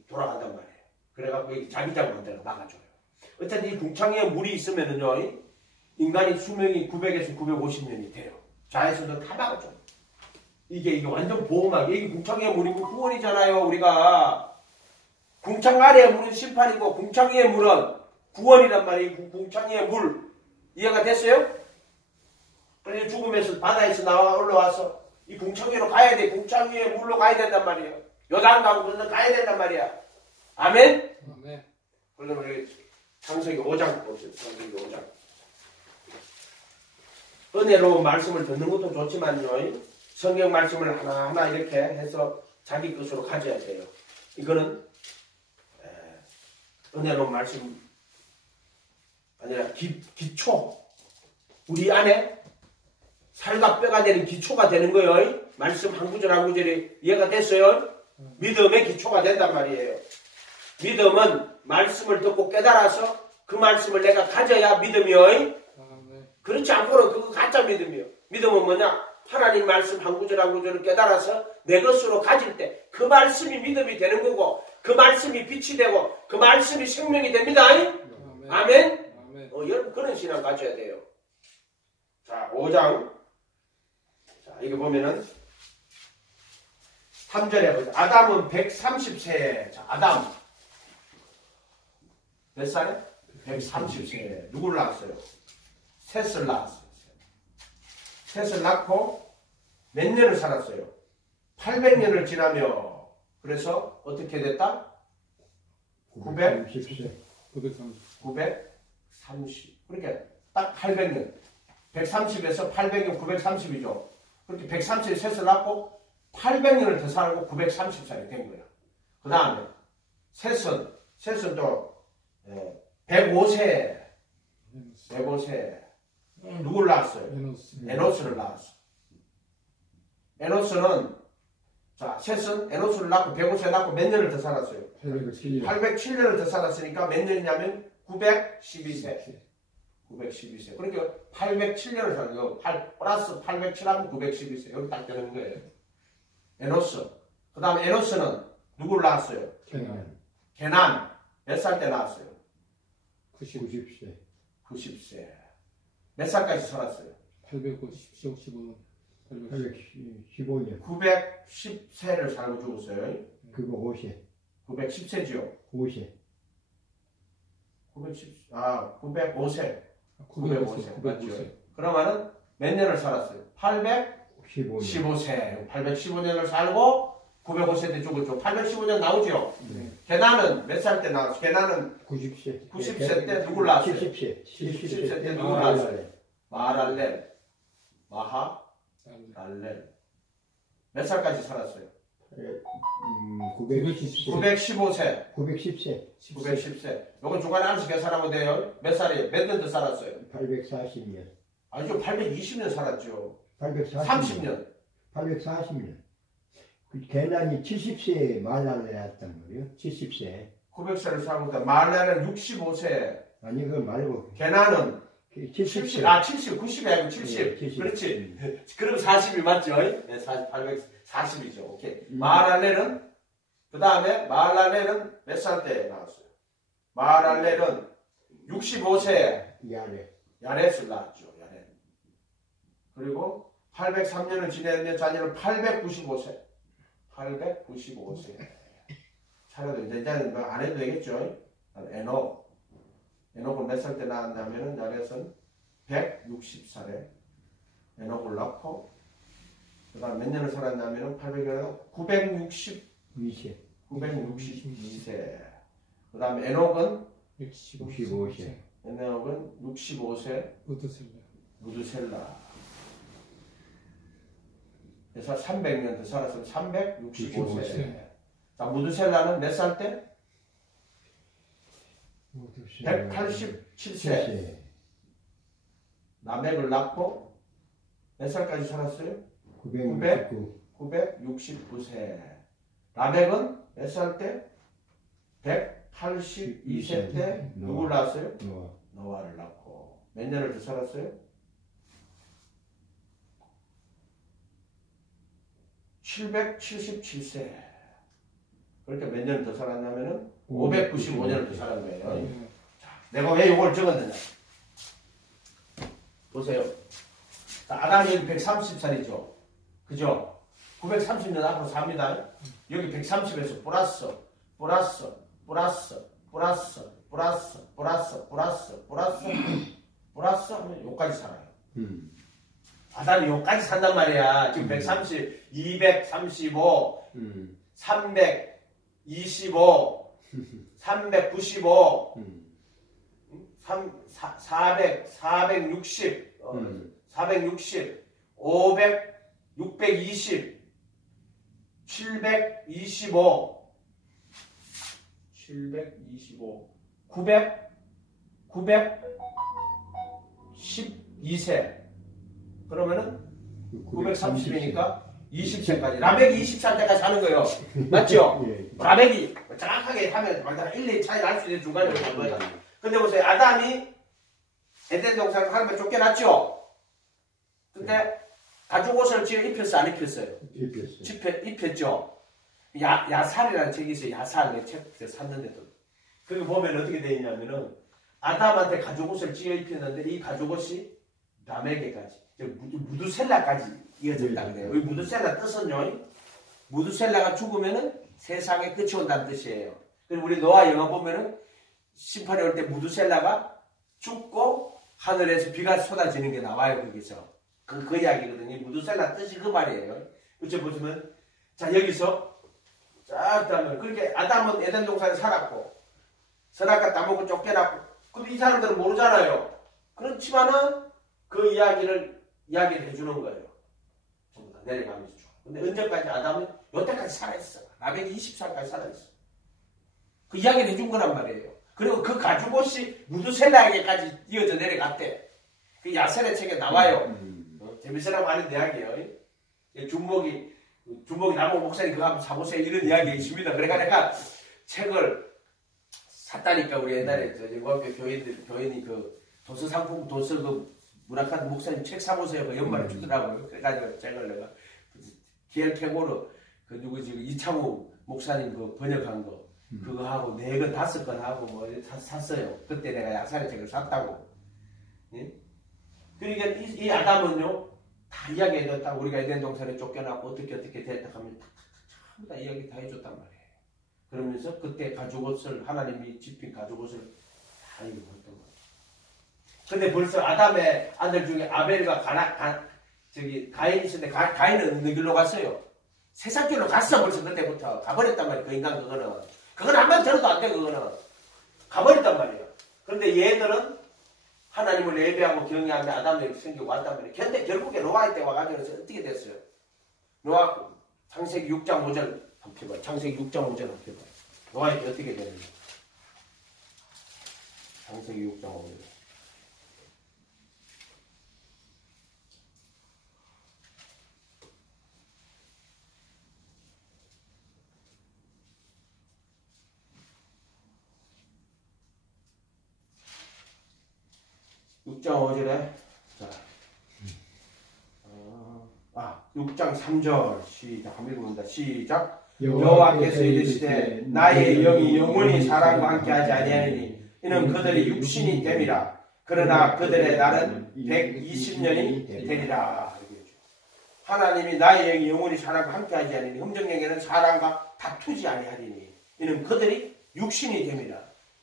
돌아간단 말이에요. 그래갖고 자기장 만들어 막아줘요. 어쨌든 이 궁창 위에 물이 있으면은요, 인간의 수명이 900에서 950년이 돼요. 자에서도 다 막아줘요. 이게 완전 보호막. 이게 궁창 위에 물이고 구원이잖아요. 우리가 궁창 아래의 물은 심판이고 궁창 위의 물은 구원이란 말이에요. 궁창 위의 물 이해가 됐어요? 그래서 죽으면서 바다에서 나와 올라와서 이 궁창 위로 가야 돼. 궁창 위에 물로 가야 된단 말이에요. 요단 가고 물로 가야 된단 말이야. 아멘? 아멘. 그러면 우리 창세기 5장 보세요. 창세기 5장. 은혜로운 말씀을 듣는 것도 좋지만요. 성경 말씀을 하나하나 이렇게 해서 자기 것으로 가져야 돼요. 이거는 은혜로운 말씀 아니라 기초. 우리 안에 살과 뼈가 되는 기초가 되는 거예요. 말씀 한 구절 한 구절이 이해가 됐어요? 믿음의 기초가 된단 말이에요. 믿음은 말씀을 듣고 깨달아서 그 말씀을 내가 가져야 믿음이요. 그렇지 않고는 그거 가짜 믿음이요. 믿음은 뭐냐? 하나님 말씀 한 구절 한 구절을 깨달아서 내 것으로 가질 때 그 말씀이 믿음이 되는 거고 그 말씀이 빛이 되고 그 말씀이 생명이 됩니다. 아멘? 아멘? 여러분 그런 신앙 가져야 돼요. 자, 5장. 자, 이거 보면은 3절에 보세요. 아담은 130세에. 자, 아담. 몇 살에? 130세에. 누구를 낳았어요? 셋을 낳았어요. 셋을 낳고 몇 년을 살았어요? 800년을 지나며 그래서 어떻게 됐다? 930. 그러니까 딱 800년. 130에서 800년 930이죠. 그렇게 130에 셋을 낳고 800년을 더 살고 930살이 된 거예요. 그 다음에 셋은 또 105세. 누굴 낳았어요? 에노스를 낳았어. 에노스는 자, 셋은 에노스를 낳고 105세에 낳고 몇 년을 더 살았어요? 807년을 더 살았으니까 몇 년이냐면 912세. 912세. 그러니까 807년을 살아요. 플러스 807하면 912세. 여기 딱 되는 거예요. 에노스. 그 다음에 에노스는 누구를 낳았어요? 게난. 몇 살 때 낳았어요? 90세. 90세. 몇 살까지 살았어요? 815년. 815년. 910세를 살고 죽었어요. 그거 5세. 910세지요? 5세. 905세. 905세. 맞죠? 그러면은 몇 년을 살았어요? 815세. 815년을 살고 905세 때 죽었죠. 815년 나오죠? 네. 게나는 몇 살 때 나왔어요? 게나는 90세. 90세 때 누굴 낳았어요? 70세. 70세 때 누굴 낳았어요? 마할렐. 마하랄렐. 몇 살까지 살았어요? 915세. 910세. 요건 중간에 하나씩 계산하면 돼요. 몇 살이에요? 몇 년 더 살았어요? 840년. 아니죠. 820년 살았죠. 840년. 840년. 그 게난이 70세에 말랄레 했단 말이에요. 70세. 900세를 살고 있다. 마할렐은 65세. 아니 그거 말고. 게난은 70세. 70, 90이 아니고 70. 네, 70. 그렇지. 그럼 40이 맞죠? 네, 840이죠. 오케이. 마할렐은 그 다음에 마할렐은 몇 살 때 나왔어요? 마할렐은 65세. 이 안에. 야렛을 낳았죠. 야렛. 그리고 803년을 지내면 자녀는 895세. 895세. 차려도 이제는 뭐 안 해도 되겠죠. 에녹. 에녹을 몇 살 때 낳았냐면은 야렛은 160살에 에녹을 낳고 그다음 몇 년을 살았냐면은 800년 962세. 그다음에 에녹은 65세. 에녹은 65세. 무드셀라. 그래서 300년 더 살았으면 365세. 자, 무드셀라는 몇 살 때? 187세. 라멕을 낳고 몇 살까지 살았어요? 969세. 라멕은 몇 살 때? 182세 때 누굴 낳았어요? 노아를 낳고. 몇 년을 더 살았어요? 777세. 그러니까 몇 년을 더 살았냐면은 595년을 더 살은 거예요. 자, 내가 왜 이걸 적었느냐? 보세요. 자, 아담이 130살이죠. 그죠? 930년 앞으로 삽니다. 여기 130에서 플러스 하면 여기까지 살아요. 아담이 여기까지 산단 말이야. 지금 130, 235, 325, 395, 460, 500, 620, 725, 912세. 그러면은 930이니까 20세까지. 라멕이 20살 때까지 사는 거예요. 맞죠? 라멕이 정확하게 하면 1, 2 차이 날 수 있는 중간에 오는 거예요. 근데 보세요. 아담이 에덴 동산에서 하나님께 쫓겨났죠? 근데 가죽 옷을 지어 입혔어, 안 입혔어요? 입혔죠? 야살이라는 책이 있어요. 야살. 내 책 샀는데도. 거기 보면 어떻게 되어 있냐면은 아담한테 가죽 옷을 지어 입혔는데 이 가죽 옷이 라멕에까지, 무드셀라까지 이어졌다 그래요. 이 무드셀라 뜻은요, 무드셀라가 죽으면은 세상에 끝이 온다는 뜻이에요. 그리고 우리 노아 영화 보면은 심판이 올 때 무드셀라가 죽고 하늘에서 비가 쏟아지는 게 나와요. 거기서 그 이야기거든요. 무드셀라 뜻이 그 말이에요. 그쵸 보시면 자 여기서 쫙 따면 그렇게 아담은 에덴 동산에 살았고 선악과 따먹고 쫓겨났고 근데 이 사람들은 모르잖아요. 그렇지만은 그 이야기를 해주는 거예요. 전부 다 내려가면서 쭉. 근데 언제까지 아담은 여태까지 살아있어. 라멕이 20살까지 살아있어. 그 이야기를 해준 거란 말이에요. 그리고 그 가죽옷이 무드셀라에게까지 이어져 내려갔대. 그 야셀의 책에 나와요. 재밌으라고 하는 이야기예요. 중목이 나보고 목사님 그거 한번 사보세요. 이런 이야기가 있습니다. 그러니까 내가 책을 샀다니까 우리 옛날에 영광교 교인이 그 도서상품 그 문학카드 목사님 책 사보세요. 그 연말에 주더라고요. 그래가지고 책을 내가 기엘케고르 그 누구지 이창우 목사님 그 번역한 거 그거 하고 4권 5권 하고 뭐 샀어요. 그때 내가 야살의 책을 샀다고. 예? 그러니까 이 아담은요 다 이야기해줬다. 우리가 에덴 동산에 쫓겨나고 어떻게 됐다 하면 전부 다 이야기 다 해줬단 말이에요. 그러면서 그때 가죽옷을 하나님이 집힌 가죽옷을 다 입었던 거예요. 근데 벌써 아담의 아들 중에 아벨과 가인이 있었는데 가인은 어느 길로 갔어요? 세상 길로 갔어. 벌써 그때부터 가버렸단 말이에요. 그 인간 그건 한번 들어도 안 돼. 그거는 가버렸단 말이에요. 그런데 얘들은 하나님을 예배하고 경외하며 아담에게 생기고 왔단 말이에요. 근데 결국에 노아의 때 와가지고 어떻게 됐어요? 노아 창세기 6장 5절 한번 펴봐요. 창세기 6장 5절 한번 펴봐요. 노아의 때 어떻게 되는지. 창세기 6장 5절. (6장 5절에) 자, 6장 3절 시작 한번 읽어봅니다. 시작. 여호와께서 이르시되 나의 영이 영원히 사람과 함께하지 아니하리니 이는 그들이 육신이 됨이라. 그러나 그들의 날은 120년이 되리라. 하나님이 나의 영혼이 사람과 함께하지 아니니 흠정령에는 사람과 다투지 아니하리니 이는 그들이 육신이 됩니다.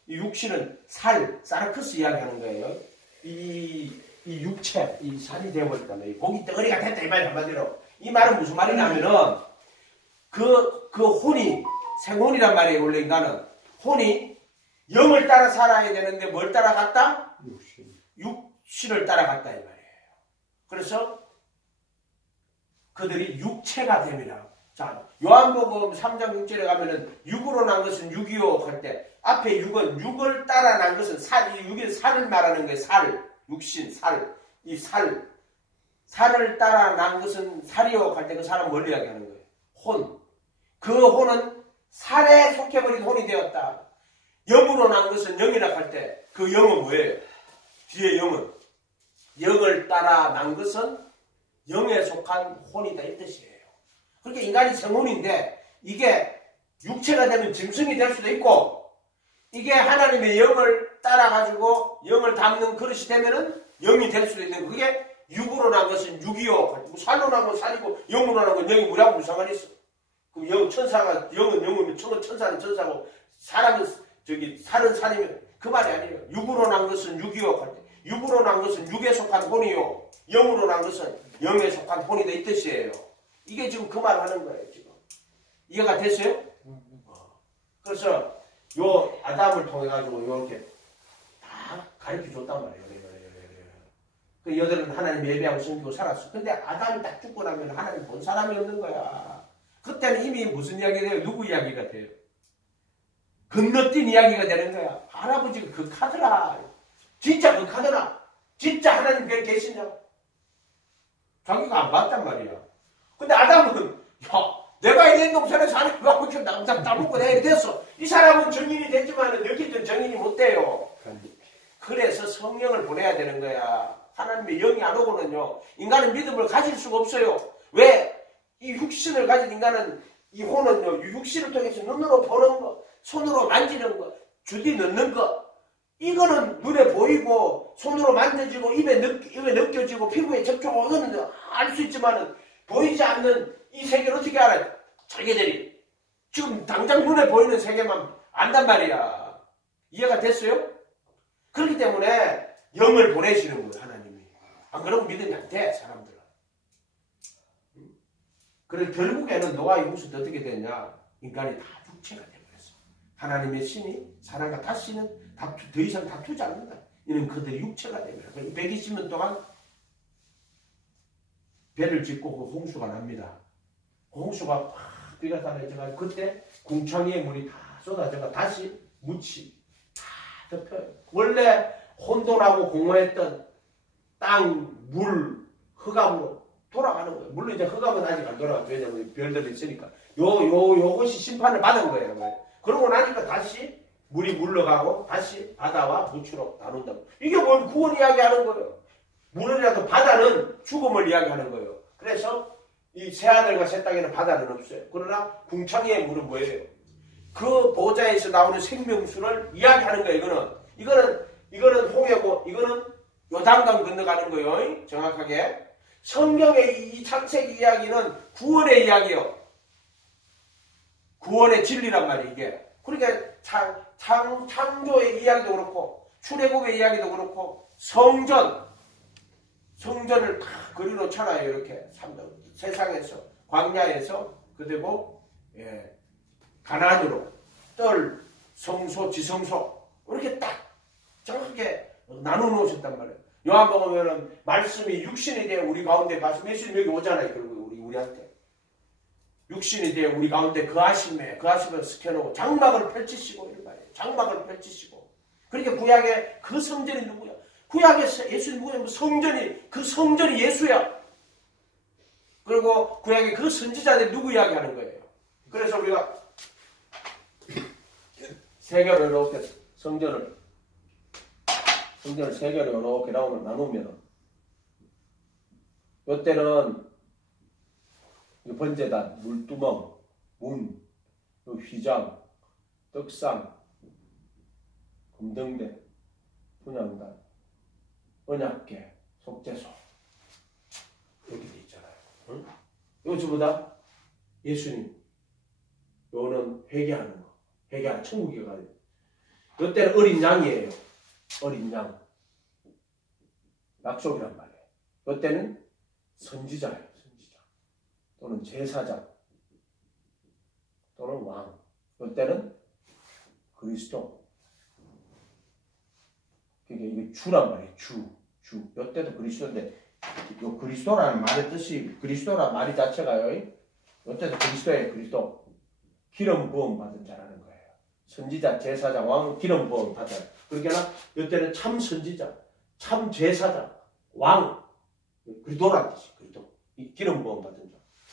이 육신은 사르크스 이야기하는 거예요. 이 육체, 이 살이 되어버렸다는 이 고기 덩어리가 됐다 이 말 한마디로. 이 말은 무슨 말이냐면은 그 혼이 생혼이란 말이에요. 원래 인간은 혼이 영을 따라 살아야 되는데 뭘 따라갔다? 육신을 따라갔다 이 말이에요. 그래서 그들이 육체가 됩니다. 자, 요한복음 3장 6절에 가면은 육으로 난 것은 육이요 할 때 앞에 육은 육을 따라 난 것은 살, 이 육은 살을 말하는 거예요. 살, 육신, 살, 이 살을 따라 난 것은 살이요 할 때 그 사람 뭘 이야기하는 거예요? 혼. 그 혼은 살에 속해버린 혼이 되었다. 영으로 난 것은 영이라 할 때 그 영은 뭐예요? 뒤에 영은 영을 따라 난 것은 영에 속한 혼이다 이 뜻이에요. 그러니까 인간이 생혼인데 이게 육체가 되면 짐승이 될 수도 있고 이게 하나님의 영을 따라가지고 영을 담는 그릇이 되면은 영이 될 수도 있는 그게 육으로 난 것은 육이요. 살로 난 건 살이고 영으로 난 건 영이 뭐라고 무슨 상관이 있어. 그럼 영은 영이면 천사는 천사고 사람은 살은 살이면 그 말이 아니에요. 육으로 난 것은 육이요. 할 때 육으로 난 것은 육에 속한 혼이요. 영으로 난 것은 영에 속한 혼이다 이 뜻이에요. 이게 지금 그 말을 하는 거예요. 지금 이해가 됐어요? 그래서 요 아담을 통해 가지고 이렇게 다 가르쳐 줬단 말이에요. 그 여들은 하나님 예배하고 섬기고 살았어. 근데 아담이 딱 죽고 나면 하나님 본 사람이 없는 거야. 그때는 이미 무슨 이야기가 돼요? 누구 이야기가 돼요? 건너뛴 이야기가 되는 거야. 할아버지가 극하더라. 진짜 극하더라. 진짜 하나님 별 계시냐? 자기가 안 봤단 말이야. 근데 아담은 내가 이런 동산에 사는 거 하고 남자 따먹고 내가 됐어. 이 사람은 정인이 됐지만 여기는 정인이 못 돼요. 그래서 성령을 보내야 되는 거야. 하나님의 영이 안 오고는요. 인간은 믿음을 가질 수가 없어요. 왜? 이 육신을 가진 인간은 이 혼은요. 육신을 통해서 눈으로 보는 거, 손으로 만지는 거, 주디 넣는 거 이거는 눈에 보이고 손으로 만져지고 입에 느껴지고 피부에 접촉하고 이거는 알 수 있지만은 보이지 않는 이 세계를 어떻게 알아요? 자기들이 지금 당장 눈에 보이는 세계만 안단 말이야. 이해가 됐어요? 그렇기 때문에 영을 보내시는 거예요. 하나님이. 안 그러면 믿음이 안 돼. 사람들은. 그래서 결국에는 노아의 홍수도 어떻게 됐냐? 인간이 다 육체가 되어버렸어. 하나님의 신이 사람과 다시는 더 이상 다투지 않는다. 이는 그들이 육체가 됩니다. 120년 동안 배를 짓고 그 홍수가 납니다. 그 홍수가 팍 비가 쏟아져가지고 그때 궁창의 물이 다 쏟아져가 다시 묻이 다 덮여요. 원래 혼돈하고 공허했던 땅, 물, 흑암으로 돌아가는 거예요. 물론 이제 흑암은 아직 안 돌아갔죠. 왜냐면 별들이 있으니까. 요것이 심판을 받은 거예요. 그러고 나니까 다시 물이 물러가고 다시 바다와 무추로 나눈다고. 이게 뭘 구원 이야기하는 거예요. 물이라도 바다는 죽음을 이야기하는 거예요. 그래서 이 새하늘과 새 땅에는 바다는 없어요. 그러나 궁창의 물은 뭐예요? 그 보좌에서 나오는 생명수를 이야기하는 거예요. 이거는 홍해고 이거는 요단강 건너가는 거예요. 정확하게. 성경의 이 창세기 이야기는 구원의 이야기예요. 구원의 진리란 말이에요. 이게. 그러니까 창조의 이야기도 그렇고 출애굽의 이야기도 그렇고 성전을 다 그려놓잖아요. 이렇게 세상에서 광야에서 그리고 가나안으로 뜰, 성소, 지성소 이렇게 딱 정확하게 나눠 놓으셨단 말이에요. 요한복음에는 말씀이 육신이 되어 우리 가운데 가서 예수님 여기 오잖아요. 그리고 우리한테 육신이 되어 우리 가운데 그 아심을 스켜놓고 장막을 펼치시고 이런 말이에요. 장막을 펼치시고. 그러니까 구약의 그 성전이 누구야? 구약에서 예수님 누구야? 그 성전이 예수야. 그리고 구약의 그 선지자들이 누구 이야기하는 거예요? 그래서 우리가 세계로 이렇게 성전을 세계로 이렇게 나누면 이때는 번제단, 물두멍, 문, 휘장, 떡상, 금등대, 분향단 언약궤, 속죄소 이렇게 돼 있잖아요. 응? 이거 전부 다 예수님. 요거는 회개하는 거. 회개하는 천국에 가야 돼요. 이때는 어린 양이에요. 어린 양. 약속이란 말이에요. 이때는 선지자예요. 선지자. 또는 제사장. 또는 왕. 이때는 그리스도. 이게 주란 말이에요. 주. 이때도 그리스도인데 요 그리스도라는 말의 뜻이 그리스도라는 말이 자체가요. 이때도 그리스도예요. 그리스도. 기름 부음 받은 자라는 거예요. 선지자, 제사장, 왕 기름 부음 받아요. 그러니까 이때는 참 선지자, 참 제사장, 왕, 그리스도라는 뜻이 그리스도. 이 기름 부음 받은 자.